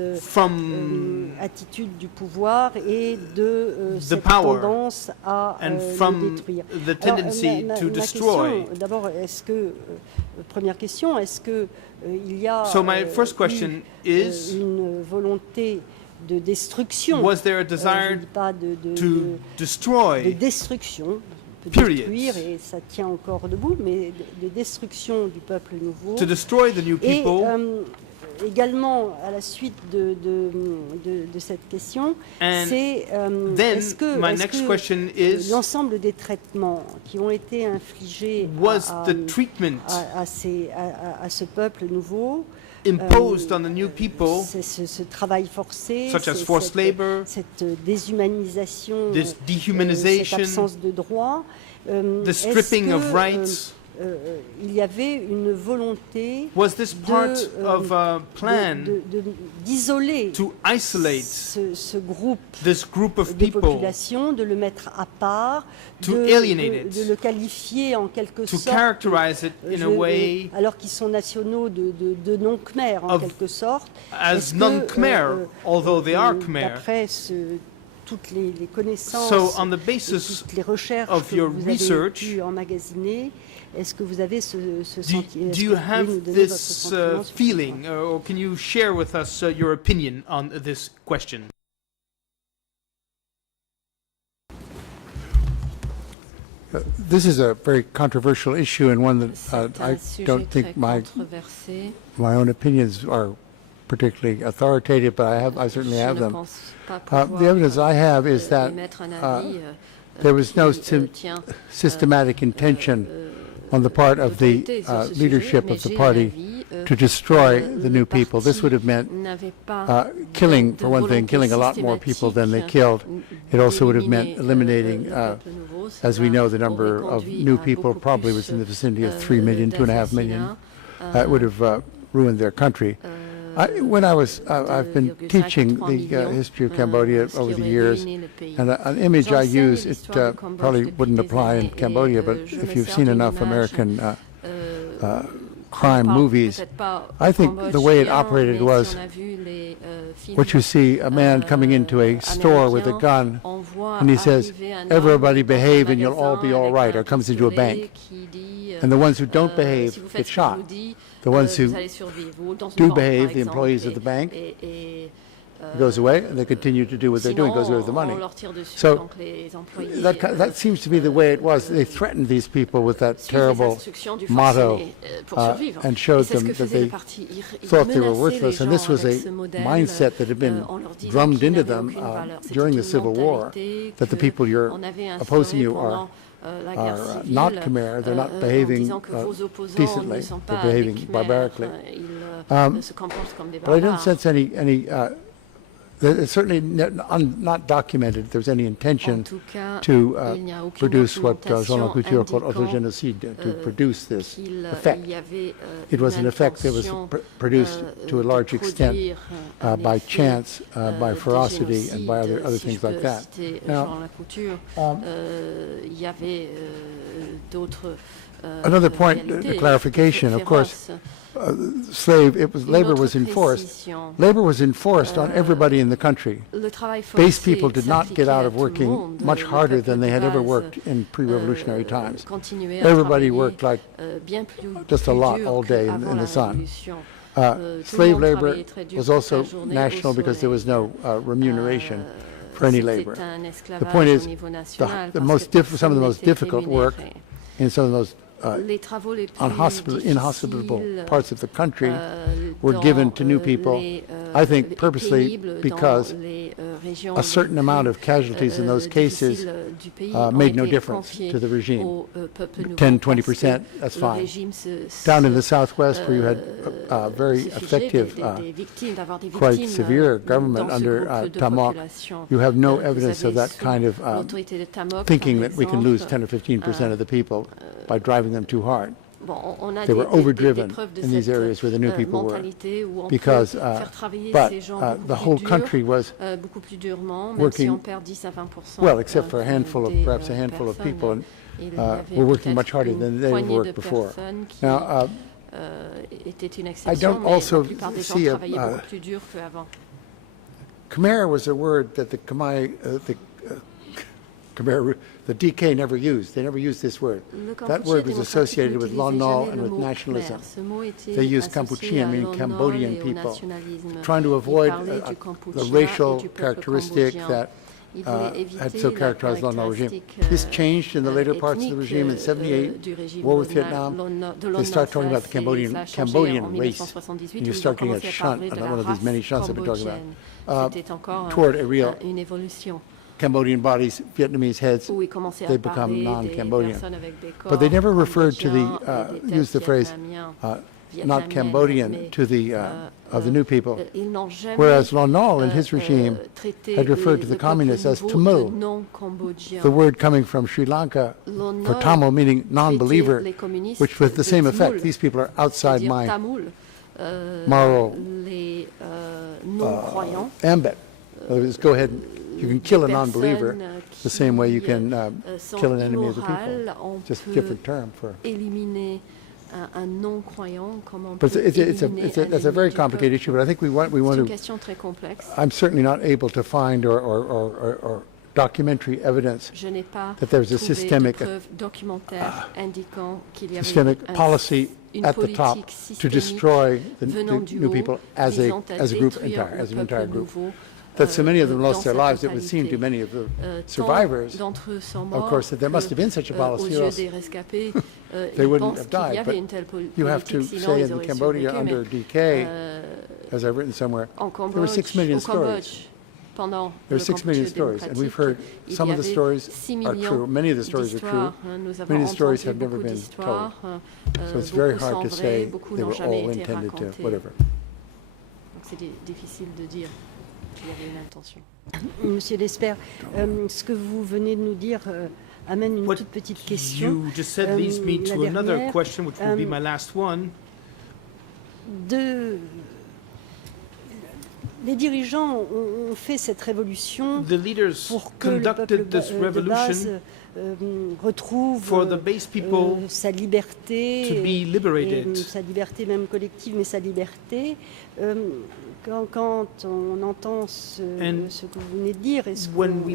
attitude du pouvoir et de cette tendance à le détruire. D'abord, est-ce que première question, est-ce que il y a une volonté de destruction? Was there a desire je dis pas de destroy? De destruction. Détruire, et ça tient encore debout, mais de destruction du peuple nouveau. To destroy the new people. Et également, à la suite de cette question, c'est est-ce que l'ensemble des traitements qui ont été infligés à ce peuple nouveau, imposed on the new people, ce travail forcé, such as forced labor, cette déshumanisation, this dehumanization, cette absence de droits, the stripping of rights, il y avait une volonté was this part of a plan d'isoler to isolate ce groupe de population, de le mettre à part, de le qualifier en quelque sorte, characterize it in a way, alors qu'ils sont nationaux de non-Khmer en quelque sorte, as non-Khmer, although they are Khmer. D'après toutes les connaissances, so on the basis toutes les recherches of que your vous avez research, pu emmagasiner, est-ce que vous avez ce sentiment? Do you have this feeling, or can you share with us your opinion on this question? This is a very controversial issue, and one that I don't think my own opinions are particularly authoritative, but I certainly have them. The evidence I have is that there was no systematic intention on the part of the leadership of the party to destroy the new people. This would have meant killing, for one thing, killing a lot more people than they killed. It also would have meant eliminating, as we know, the number of new people probably was in the vicinity of 3 million, 2.5 million. It would have ruined their country. When I've been teaching the history of Cambodia over the years, and an image I use, it probably wouldn't apply in Cambodia, but if you've seen enough American crime movies, I think the way it operated was, what you see, a man coming into a store with a gun, and he says, everybody behave and you'll all be all right, or comes into a bank. And the ones who don't behave get shot. The ones who do behave, the employees of the bank, goes away, and they continue to do what they're doing, goes away with the money. So that seems to be the way it was. They threatened these people with that terrible motto and showed them that they thought they were worthless. And this was a mindset that had been drummed into them during the Civil War, that the people you're opposing you are not Khmer, they're not behaving decently, they're behaving barbarically. But I don't sense any it's certainly not documented there's any intention to produce what Jean-Luc Couture called autogénocide, to produce this effect. It was an effect that was produced to a large extent by chance, by ferocity, and by other things like that. Now, another point, a clarification, of course, labor was enforced. Labor was enforced on everybody in the country. Base people did not get out of working much harder than they had ever worked in pre-revolutionary times. Everybody worked like just a lot all day in the sun. Slave labor was also national because there was no remuneration for any labor. The point is, some of the most difficult work in some of those inhospitable parts of the country were given to new people, I think purposely because a certain amount of casualties in those cases made no difference to the regime. 10-20%, that's fine. Down in the southwest, where you had very effective, quite severe government under Tamok, you have no evidence of that kind of thinking that we can lose 10 or 15% of the people by driving them too hard. They were overdriven in these areas where the new people were, because the whole country was working well, except for perhaps a handful of people, and were working much harder than they ever worked before. Now, était une I exception, don't mais also la plupart des gens see travaillaient beaucoup plus dur qu'avant. Khmer was a word that the Khmer, the DK never used. They never used this word. That word was associated with Lon Nol and with nationalism. They used Kampuchean, meaning Cambodian people, trying to avoid the racial characteristic that had so characterized Lon Nol regime. This changed in the later parts of the regime in 78, war with Vietnam. They start talking about the Cambodian race, and you start getting a shunt, one of these many shunts I've been talking about, toward a real Cambodian bodies, Vietnamese heads, they become non-Cambodian. But they never referred to the, used the phrase, not Cambodian to the, of the new people. Whereas Lon Nol in his regime had referred to the communists as Tamil, the word coming from Sri Lanka for Tamil meaning non-believer, which with the same effect. These people are outside my moral ambit. Let's go ahead and you can kill a non-believer the same way you can kill an enemy of the people. Just a different term for. But it's a very complicated issue. But I think we want to. I'm certainly not able to find or documentary evidence that there's a systemic policy at the top to destroy the new people as a group entire, as an entire group. That so many of them lost their lives, it would seem to many of the survivors, of course, that there must have been such a policy, or else they wouldn't have died. But you have to say in Cambodia under DK, as I've written somewhere, there were 6 million stories. There were 6 million stories, and we've heard some of the stories are true, many of the stories are true, many of the stories have never been told. So it's very hard to say they were all intended to, whatever. Monsieur Lesper, ce que vous venez de nous dire amène une toute petite question. You just said leads me to another question, which will be my last one. Les dirigeants ont fait cette révolution pour que le peuple de base retrouve sa liberté, sa liberté même collective, mais sa liberté. Quand on entend ce que vous venez de dire et ce qu'on a pu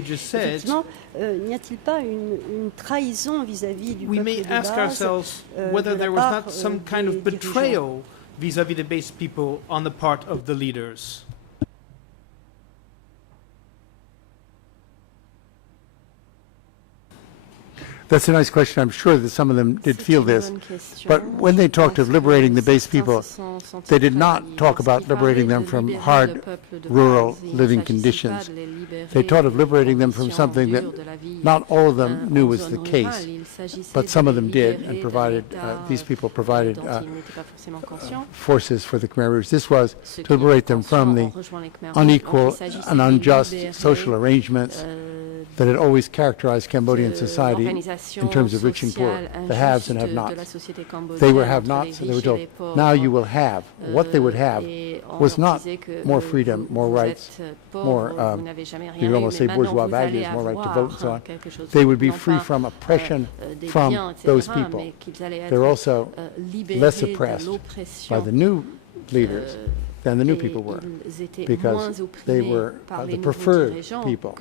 dire, effectivement, n'y a-t-il pas une trahison vis-à-vis du peuple de base whether there was not some kind of des betrayal vis-à-vis the base people on the part of the leaders? That's a nice question. I'm sure that some of them did feel this. But when they talked of liberating the base people, they did not talk about liberating them from hard rural living conditions. They talked of liberating them from something that not all of them knew was the case, but some of them did, and provided, these people provided forces for the Khmer Rouge. This was to liberate them from the unequal and unjust social arrangements that had always characterized Cambodian society in terms of rich and poor, the haves and have-nots. They were have-nots, and they were told, now you will have. What they would have was not more freedom, more rights, more, you could almost say bourgeois values, more right to vote and so on. They would be free from oppression from those people. They're also less oppressed by the new leaders than the new people were, because they were the preferred people.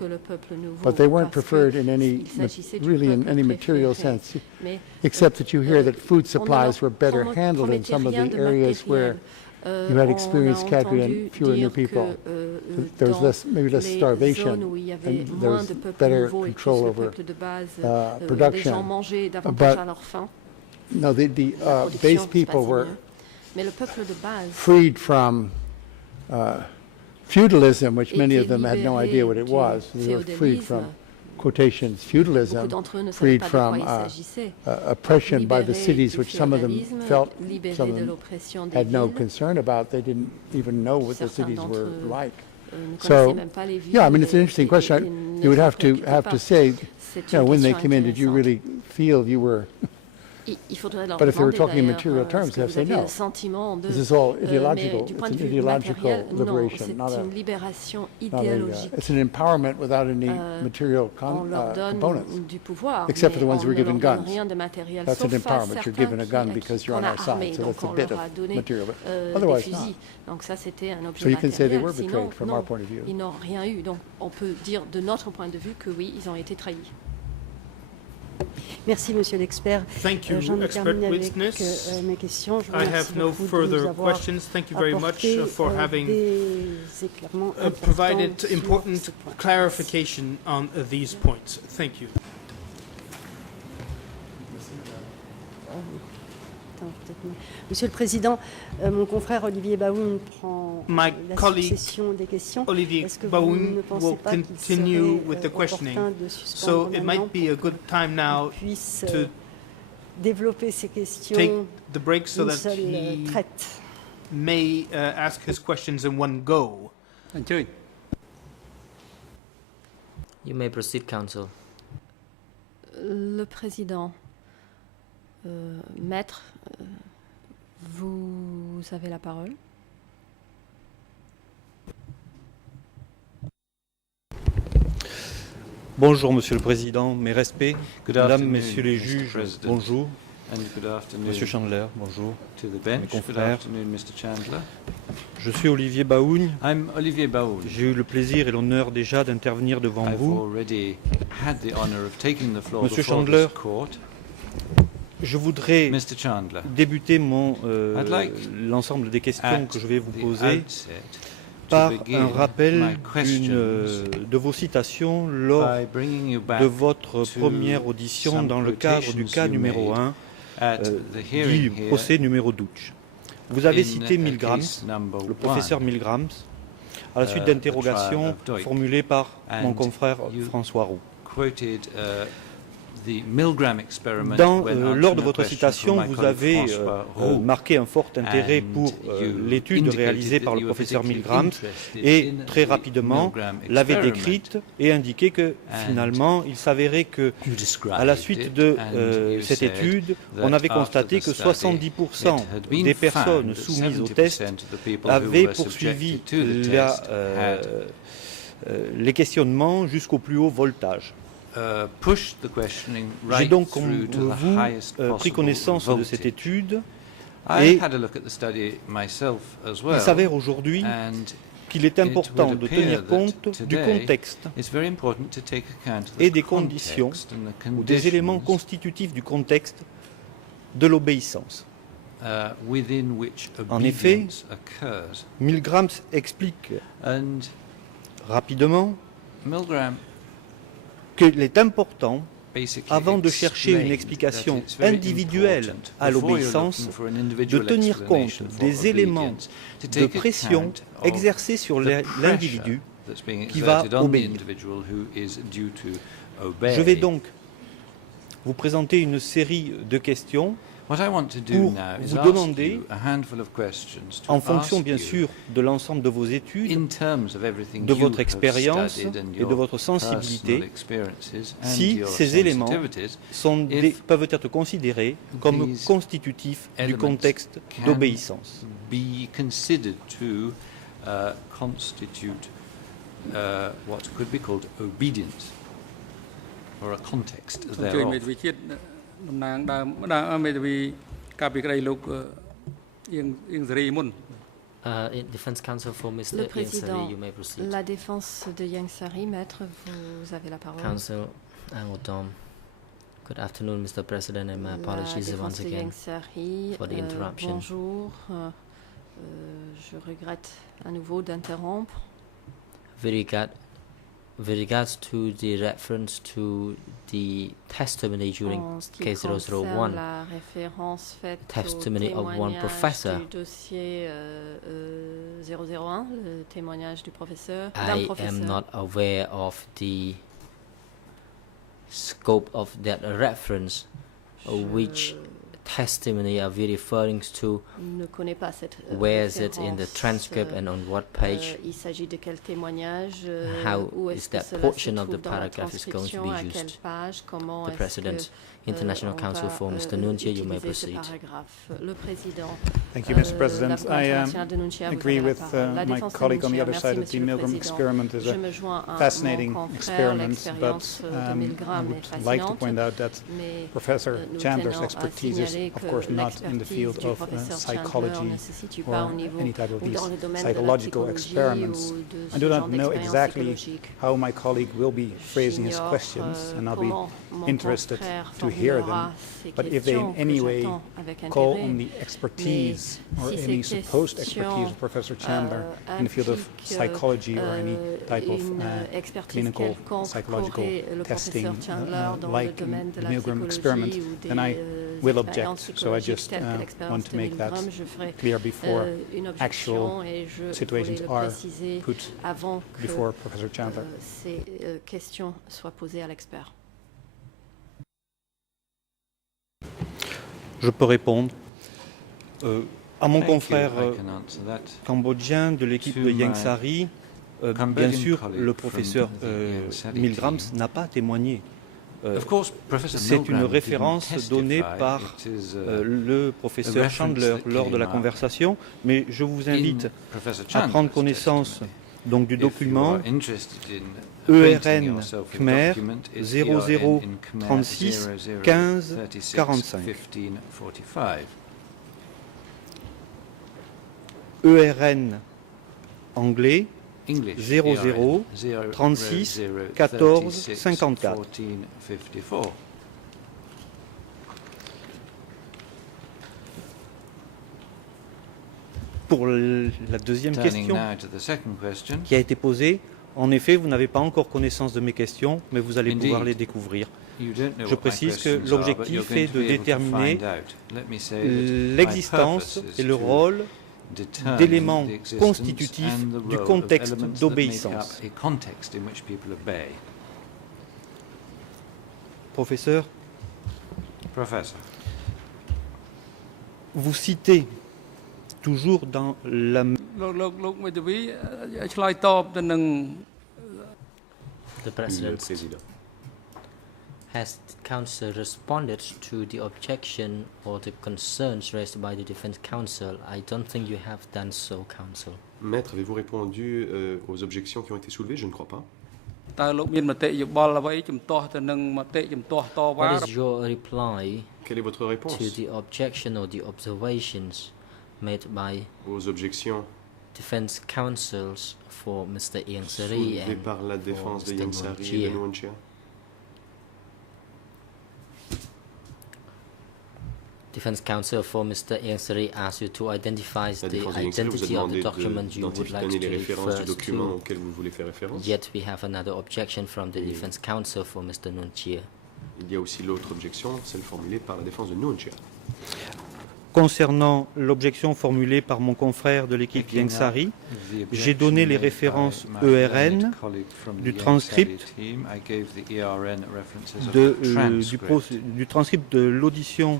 But they weren't preferred in any, really in any material sense, except that you hear that food supplies were better handled in some of the areas where you had experienced cadre and fewer new people. There was less, maybe less starvation, and there was better control over production. But no, the base people were freed from feudalism, which many of them had no idea what it was. They were freed from, quotations, feudalism, freed from oppression by the cities, which some of them felt, some of them had no concern about. They didn't even know what the cities were like. So, yeah, I mean, it's an interesting question. You would have to say, you know, when they came in, did you really feel you were Il faudrait leur But if they were demander talking in d'ailleurs, material terms, est-ce they que have to vous say avez no. le sentiment de... This is all mais ideological. du point It's de an vue ideological matériel, non, liberation, c'est not a, une libération not a, idéologique. it's an empowerment without any material On leur donne components. du pouvoir, Except for the mais ones on who were ne leur given donne guns. rien de matériel, That's an sauf à empowerment. You're certains given a gun because you're qu'on on a our armés, side. So donc that's a on bit leur of a donné material. But des otherwise not. fusils. Donc ça, c'était un objet So you can say they matériel. were Sinon, betrayed from our non, point of view. ils n'ont rien eu. Donc on peut dire de notre point de vue que oui, ils ont été trahis. Merci, monsieur l'expert. Thank you, J'en ai expert terminé avec witness. mes questions. Je vous I remercie have no beaucoup de further nous avoir questions. Thank you very much apporté, for having des éclairements provided importants sur important ce point. clarification on these points. Thank you. Monsieur le Président, mon confrère Olivier Baoun prend My la colleague succession des questions. Olivier Est-ce que vous Baoun ne pensez will pas qu'il continue serait with the questioning. opportun de So suspendre it maintenant might be a good time now pour qu'il puisse to développer ces questions take the break so d'une that seule he traite? may ask his questions in one go. អញ្ជើញ You may proceed, Counsel. Le président, maître, vous avez la parole. Bonjour Monsieur le Président, mes respects. Good Mesdames, afternoon, Messieurs les Mr. juges, President. bonjour. And good afternoon Monsieur Chandler, bonjour. to the Mes bench. Good confrères. afternoon, Mr. Chandler. Je suis Olivier Baoun. I'm Olivier Baoun. J'ai eu le plaisir et l'honneur déjà d'intervenir devant I've vous. already had the honor of taking the floor Monsieur before Chandler, this court. Je voudrais Mr. Chandler, débuter I'd like l'ensemble des questions at que je vais vous the poser outset par to begin un rappel my questions de vos citations lors by bringing you back de votre to première audition some dans le cadre du quotations cas you numéro made 1 at the du hearing here procès numéro 12. Vous avez in cité Milgrams, case number le professeur one. Milgrams, à la suite the d'interrogations trial of Duik. formulées par mon And confrère you François Roux. Quoted the Milgram experiment when Lors de answering a votre question citation, from my vous colleague avez François Roux. marqué un fort intérêt And pour you l'étude indicated réalisée that par le you were professeur particularly Milgrams interested et in très the rapidement Milgram l'avait experiment. décrite et indiqué que And finalement il s'avérait que You described à la suite de it, and you cette said étude, that on avait after constaté the que study, 70% it had been des personnes found that soumises au 70% test of the people who avaient were poursuivi subjected to the test had les questionnements jusqu'au plus haut voltage. pushed the questioning J'ai right donc, through comme to the vous, highest pris possible connaissance de cette voltage. étude I et had a look at the study myself as il well, s'avère aujourd'hui and qu'il est important it would de appear tenir that compte du today contexte it's very important to take account of the et des conditions context and the ou des éléments conditions, constitutifs du contexte de l'obéissance. within which En effet, obedience occurs. Milgrams explique And rapidement Milgram qu'il est important, basically avant de chercher une explained explication that it's very individuelle important, à before you're l'obéissance, looking for an de individual tenir compte explanation for des éléments obedience, to de take pression account of exercés sur the l'individu pressure that's being qui va exerted on the obéir. individual who is due to obey. Je vais donc vous présenter une série de questions What I want to do pour now is vous ask demander, you a handful of questions to en fonction ask bien you, sûr de l'ensemble de vos études, in terms of everything de you votre have expérience studied and et de your votre sensibilité, personal experiences and si your ces éléments sensitivities, peuvent être considérés comme these constitutifs du elements contexte can d'obéissance. be considered to constitute what could be called obedience, or a context សូមជួយមេ thereof. ធាវីជាតិតំណាងដើមមេធាវីកាលពីក្តីលោកអៀងសេរីមុន Defense counsel for Mr. Le Ian président, Sari, you may proceed. la défense de Yang Sari, maître, vous avez la parole. Counsel Angotom. Good afternoon, Mr. President, and my apologies La once défense de again Yang Sari, for the interruption. bonjour. Je regrette à nouveau d'interrompre. With regards to the reference to the testimony during En ce qui case concerne 001, la référence faite testimony au of one témoignage professor, du dossier 001, le témoignage du professeur, I am not aware of the scope of that reference, which testimony are we referring to? Ne connaît pas cette Where is it in the référence, transcript and on what page? il s'agit de quel témoignage? How où is est-ce que that cela portion se of the trouve dans la paragraph is going to transcription? be À quelle used? page? Comment The est-ce President, que, International on Council va, for Mr. Nuntia, you may utiliser ce proceed. paragraphe? Le président. Thank you, Mr. La President. Cour I internationale de Nuntia, vous agree avez la with parole. La my défense de colleague on the Nuntia. other Merci, side that the Monsieur le Milgram Président. experiment is Je me joins a à fascinating mon confrère. experiment, L'expérience but de I Milgram est would like to fascinante, point out that mais Professor nous Chandler's tenons à expertise is, signaler of que course, not in the l'expertise field du of professeur Chandler psychology ne se situe pas or au niveau any type of ou these dans le domaine de la psychological psychologie experiments. ou de I ce do genre not know d'expérience exactly psychologique. how my colleague will be phrasing his J'ignore, questions, and I'll be comment mon interested confrère to hear them. formulera ces But if they in questions que any way j'attends avec call intérêt, on the expertise or si any ces supposed expertise questions, of Professor Chandler in the field of impliquent, psychology or any type of une expertise clinical quelconque psychological qu'aurait le testing professeur Chandler dans le like domaine de the la Milgram psychologie experiment, ou des then I will expériences object. So I psychologiques just telles que want l'expérience to de make that Milgram, je ferai clear before une actual objection et je voulais situations le are préciser put avant que before Professor Chandler. ces questions soient posées à l'expert. Je peux répondre. À mon Thank you. confrère I can answer that. cambodgien de l'équipe To de my Yang Sari, bien Cambodian sûr, colleague le from professeur the Yang Sari Milgrams team. n'a pas témoigné. Of course, Professor C'est une Milgram référence didn't donnée testify. par It is, le professeur reference Chandler that lors de la came up conversation, mais je vous invite Professor à prendre Chandler's connaissance testimony. donc du If you document are interested in acquainting ERN yourself with the Khmer document, it's 00 ERN in Khmer 36 00 15 36 45. 15 45. ERN anglais English 00 ERN 36 00 14 36 54. 14 54. Pour la deuxième Turning question now to the second question. qui a été posée, en effet, vous n'avez pas encore connaissance de mes questions, mais vous allez pouvoir Indeed. les découvrir. You don't know Je what my précise que questions are, but l'objectif you're going est to de be able to déterminer find out. Let me say that my l'existence purpose et is le to rôle determine d'éléments the existence constitutifs and the du role of contexte elements that make d'obéissance. up a context in which people obey. Professeur, Professor, vous citez toujours dans la... លោកមេធាវីឆ្លើយតបទៅនឹង The Le President. Président. Has the Council responded to the objection or the concerns raised by the Defense Council? I don't think you have done so, Council. Maître, avez-vous répondu aux objections qui ont été soulevées? Je ne crois pas. តើលោកមានមតិយោបល់អ្វីជំទាស់ទៅនឹងមតិជំទាស់តវ៉ា What is your reply Quelle est votre réponse to the objection or the observations made by aux objections Defense Councils for Mr. Ieng Sari soulevées and par la for défense de Mr. Yang Sari et de Nguyen Chia? Nguyen Chia? Defense Counsel for Mr. Ieng Sari asked you to identify La the défense de Yang Sari vous a identity of the demandé document you would like d'identifier to les références du refer document to. auquel vous voulez faire référence. Yet we have another objection from the Et Defense Counsel for Mr. Nguyen Chia. il y a aussi l'autre objection, celle formulée par la défense de Nguyen Chia. Concernant l'objection formulée par mon confrère de l'équipe Yang Sari, j'ai donné les références ERN du transcript du transcript de l'audition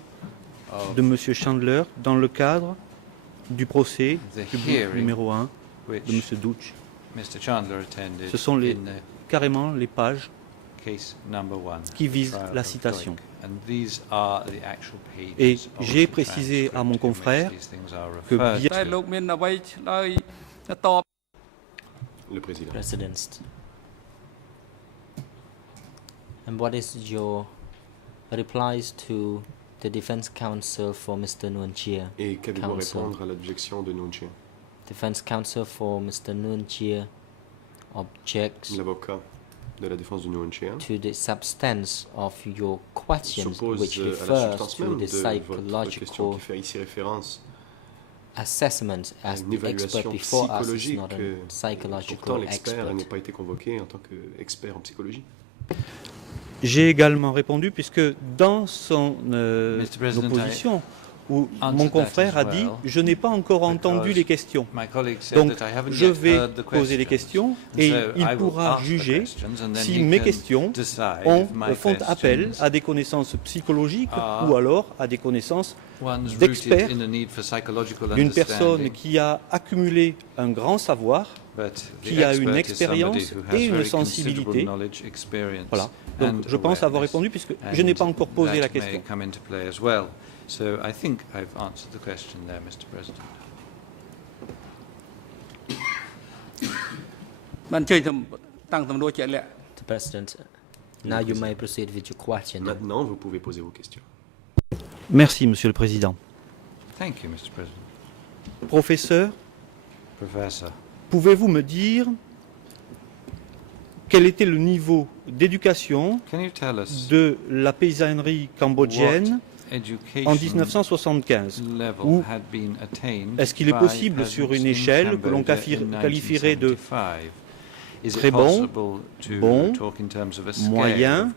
de M. Chandler dans le cadre du procès public numéro 1 de M. Douch. Ce sont carrément les pages qui visent la citation. Et j'ai précisé à mon confrère que bien... តែលោកមានអ្វីឆ្លើយតប Le Président. President. And what is your replies to the Defense Counsel for Mr. Nguyen Chia? Et qu'avez-vous à Counsel. répondre à l'objection de Nguyen Chia? Defense Counsel for Mr. Nguyen Chia objects L'avocat de la défense de Nguyen Chia to the substance of your questions, s'oppose which à la refers substance to même the de votre question psychological qui fait ici référence assessment à as une the expert évaluation before us is psychologique. not a Pourtant, psychological l'expert expert. n'a pas été convoqué en tant qu'expert en psychologie. J'ai également répondu puisque dans son Mr. President, opposition où mon confrère a dit « Je n'ai pas encore entendu les questions ». Donc, je vais poser les questions et il pourra juger si mes questions font appel à des connaissances psychologiques ou alors à des connaissances d'experts, d'une personne qui a accumulé un grand savoir, qui a une expérience et une sensibilité. Voilà. Donc, je pense avoir répondu puisque je n'ai pas encore posé la question. So I think I've answered the question there, Mr. President. បានជួយតាំងសំណួរជាក់លាក់ The President, now you may proceed with your question. Maintenant, vous pouvez poser vos questions. Merci, Monsieur le Président. Thank you, Mr. President. Professeur, Professor, pouvez-vous me dire quel était le niveau d'éducation de la paysannerie cambodgienne en 1975, ou est-ce qu'il est possible sur une échelle que l'on qualifierait de très bon, bon, moyen,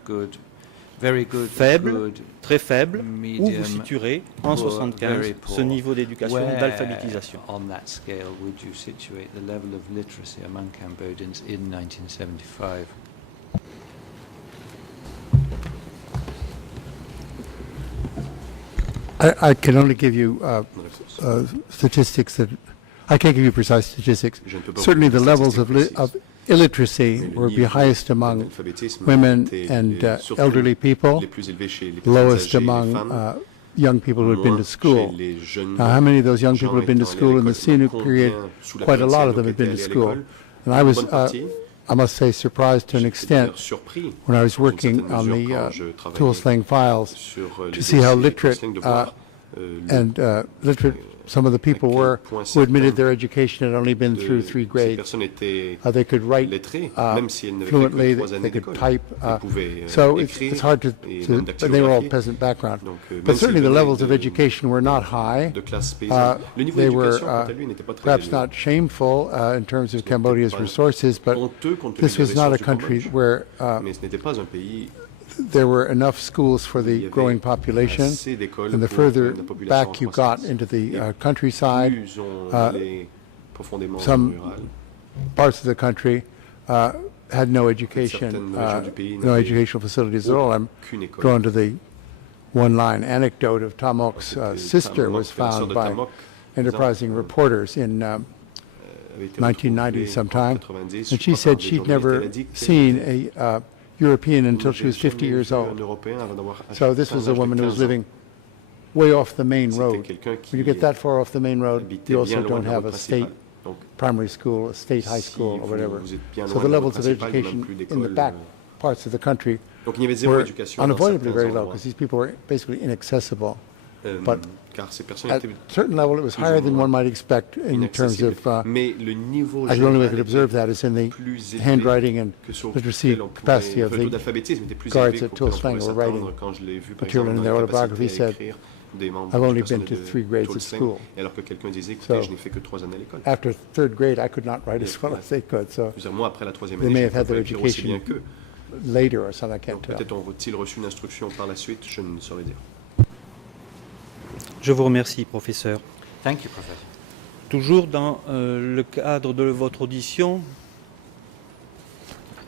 faible, très faible, où vous situerez en 1975 ce niveau d'éducation, d'alphabétisation? On that scale would you situate the level of literacy among Cambodians in 1975? I can only give you statistics that I can't give you precise statistics. Certainly, the levels of illiteracy were the highest among women and elderly people, lowest among young people who had been to school. Now, how many of those young people had been to school in the Sihanouk period? Quite a lot of them had been to school. And I was, I must say, surprised to an extent when I was working on the Tuol Sleng files to see how literate some of the people were who admitted their education had only been through 3 grades. They could write fluently, they could type. So it's hard to they were all peasant background. But certainly the levels of education were not high. They were perhaps not shameful in terms of Cambodia's resources, but this was not a country where there were enough schools for the growing population, and the further back you got into the countryside, some parts of the country had no education, no educational facilities at all. I'm drawn to the one-line anecdote of Tamok's sister was found by enterprising reporters in 1990 sometime, and she said she'd never seen a European until she was 50 years old. So this was a woman who was living way off the main road. When you get that far off the main road, you also don't have a state primary school, a state high school, or whatever. So the levels of education in the back parts of the country were unavoidably very low because these people were basically inaccessible. But at a certain level, it was higher than one might expect in terms of, the only way I could observe that is in the handwriting and literacy capacity of the guards at Tuol Sleng who were writing material in their autobiography said, I've only been to 3 grades at school. So after 3rd grade, I could not write as well as they could. So they may have had their education later or something, I can't tell. Je vous remercie, professeur. Thank you, professor. Toujours dans le cadre de votre audition,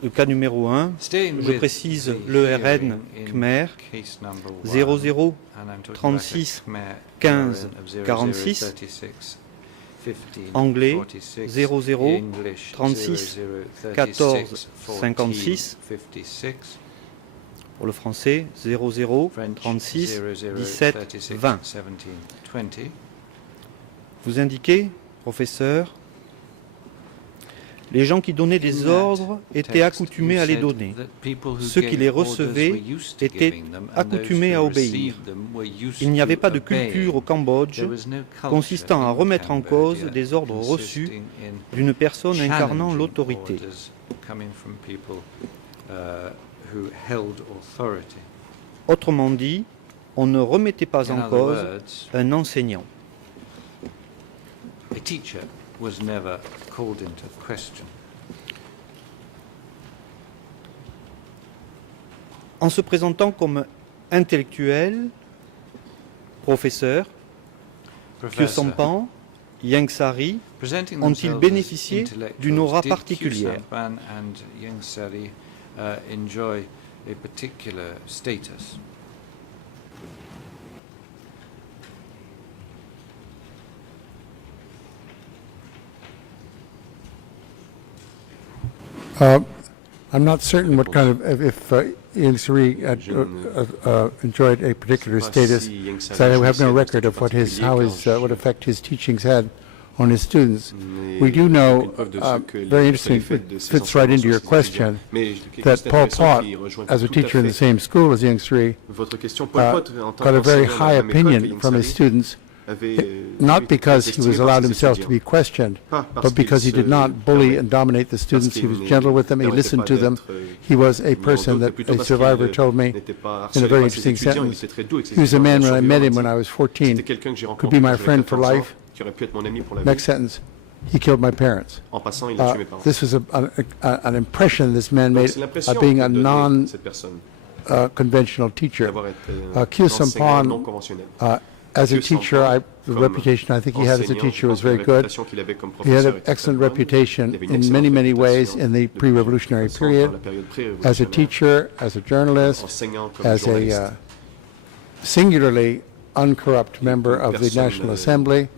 le cas numéro 1, je précise le RN Khmer 00 36 15 46, anglais 00 36 14 56, pour le français 00 36 17 20. Vous indiquez, professeur, les gens qui donnaient des ordres étaient accoutumés à les donner. Ceux qui les recevaient étaient accoutumés à obéir. Il n'y avait pas de culture au Cambodge consistant à remettre en cause des ordres reçus d'une personne incarnant l'autorité. Autrement dit, on ne remettait pas en cause un enseignant. A teacher was never called into question. En se présentant comme intellectuel, professeur, Khieu Samphan, Ieng Sary ont-ils bénéficié d'une aura particulière? Enjoy a particular status? I'm not certain what kind of, if Ieng Sary enjoyed a particular status, because I have no record of what what effect his teachings had on his students. We do know, very interesting, it fits right into your question, that Pol Pot, as a teacher in the same school as Ieng Sary, got a very high opinion from his students, not because he was allowed himself to be questioned, but because he did not bully and dominate the students. He was gentle with them, he listened to them. He was a person that a survivor told me in a very interesting sentence. He was a man, when I met him when I was 14, could be my friend for life. Next sentence, he killed my parents. This was an impression this man made of being a non-conventional teacher. Khieu Samphan, as a teacher, the reputation I think he had as a teacher was very good. He had an excellent reputation in many, many ways in the pre-revolutionary period, as a teacher, as a journalist, as a singularly uncorrupt member of the National Assembly,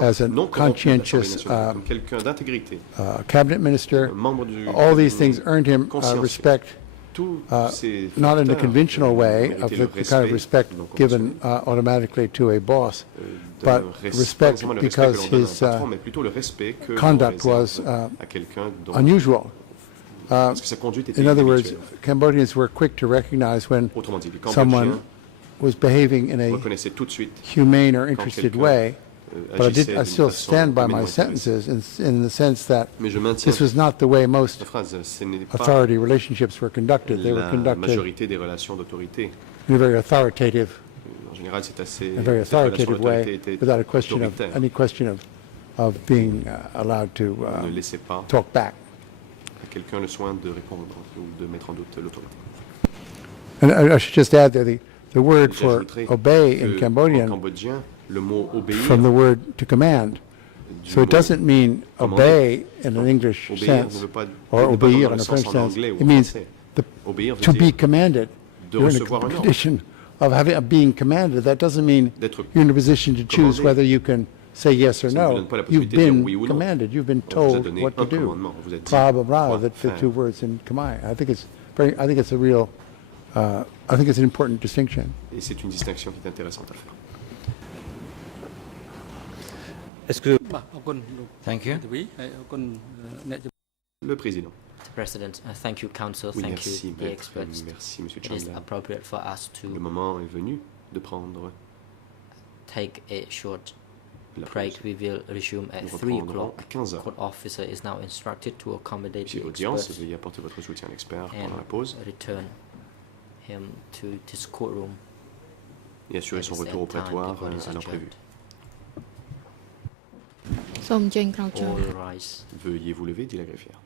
as a conscientious cabinet minister. All these things earned him respect, not in the conventional way of the kind of respect given automatically to a boss, but respect because his conduct was unusual. In other words, Cambodians were quick to recognize when someone was behaving in a humane or interested way, but I still stand by my sentences in the sense that this was not the way most authority relationships were conducted. They were conducted in a very authoritative way, without any question of being allowed to talk back. And I should just add that the word for obey in Cambodian, from the word to command. So it doesn't mean obey in an English sense or obéir in a French sense. It means to be commanded. You're in a condition of being commanded. That doesn't mean you're in a position to choose whether you can say yes or no. You've been commanded. You've been told what to do. Blah, blah, blah, the two words in Khmer. I think it's a real, I think it's an important distinction. Et c'est une distinction qui est intéressante à faire. Thank you. Le président. President, thank you, Council. Oui, thank merci, you, the experts. Merci, Monsieur It is Chandler. appropriate for us to Le moment est venu de prendre take a short la break. pause. We will resume at Nous 3 reprendrons o'clock. à 15 heures. Court officer is now instructed to accommodate Chez the l'audience, experts veuillez apporter votre soutien à l'expert and pendant la pause return him to this courtroom. et assurer son retour au prétoire à l'heure prévue. All rise. Veuillez vous lever, dit la greffière.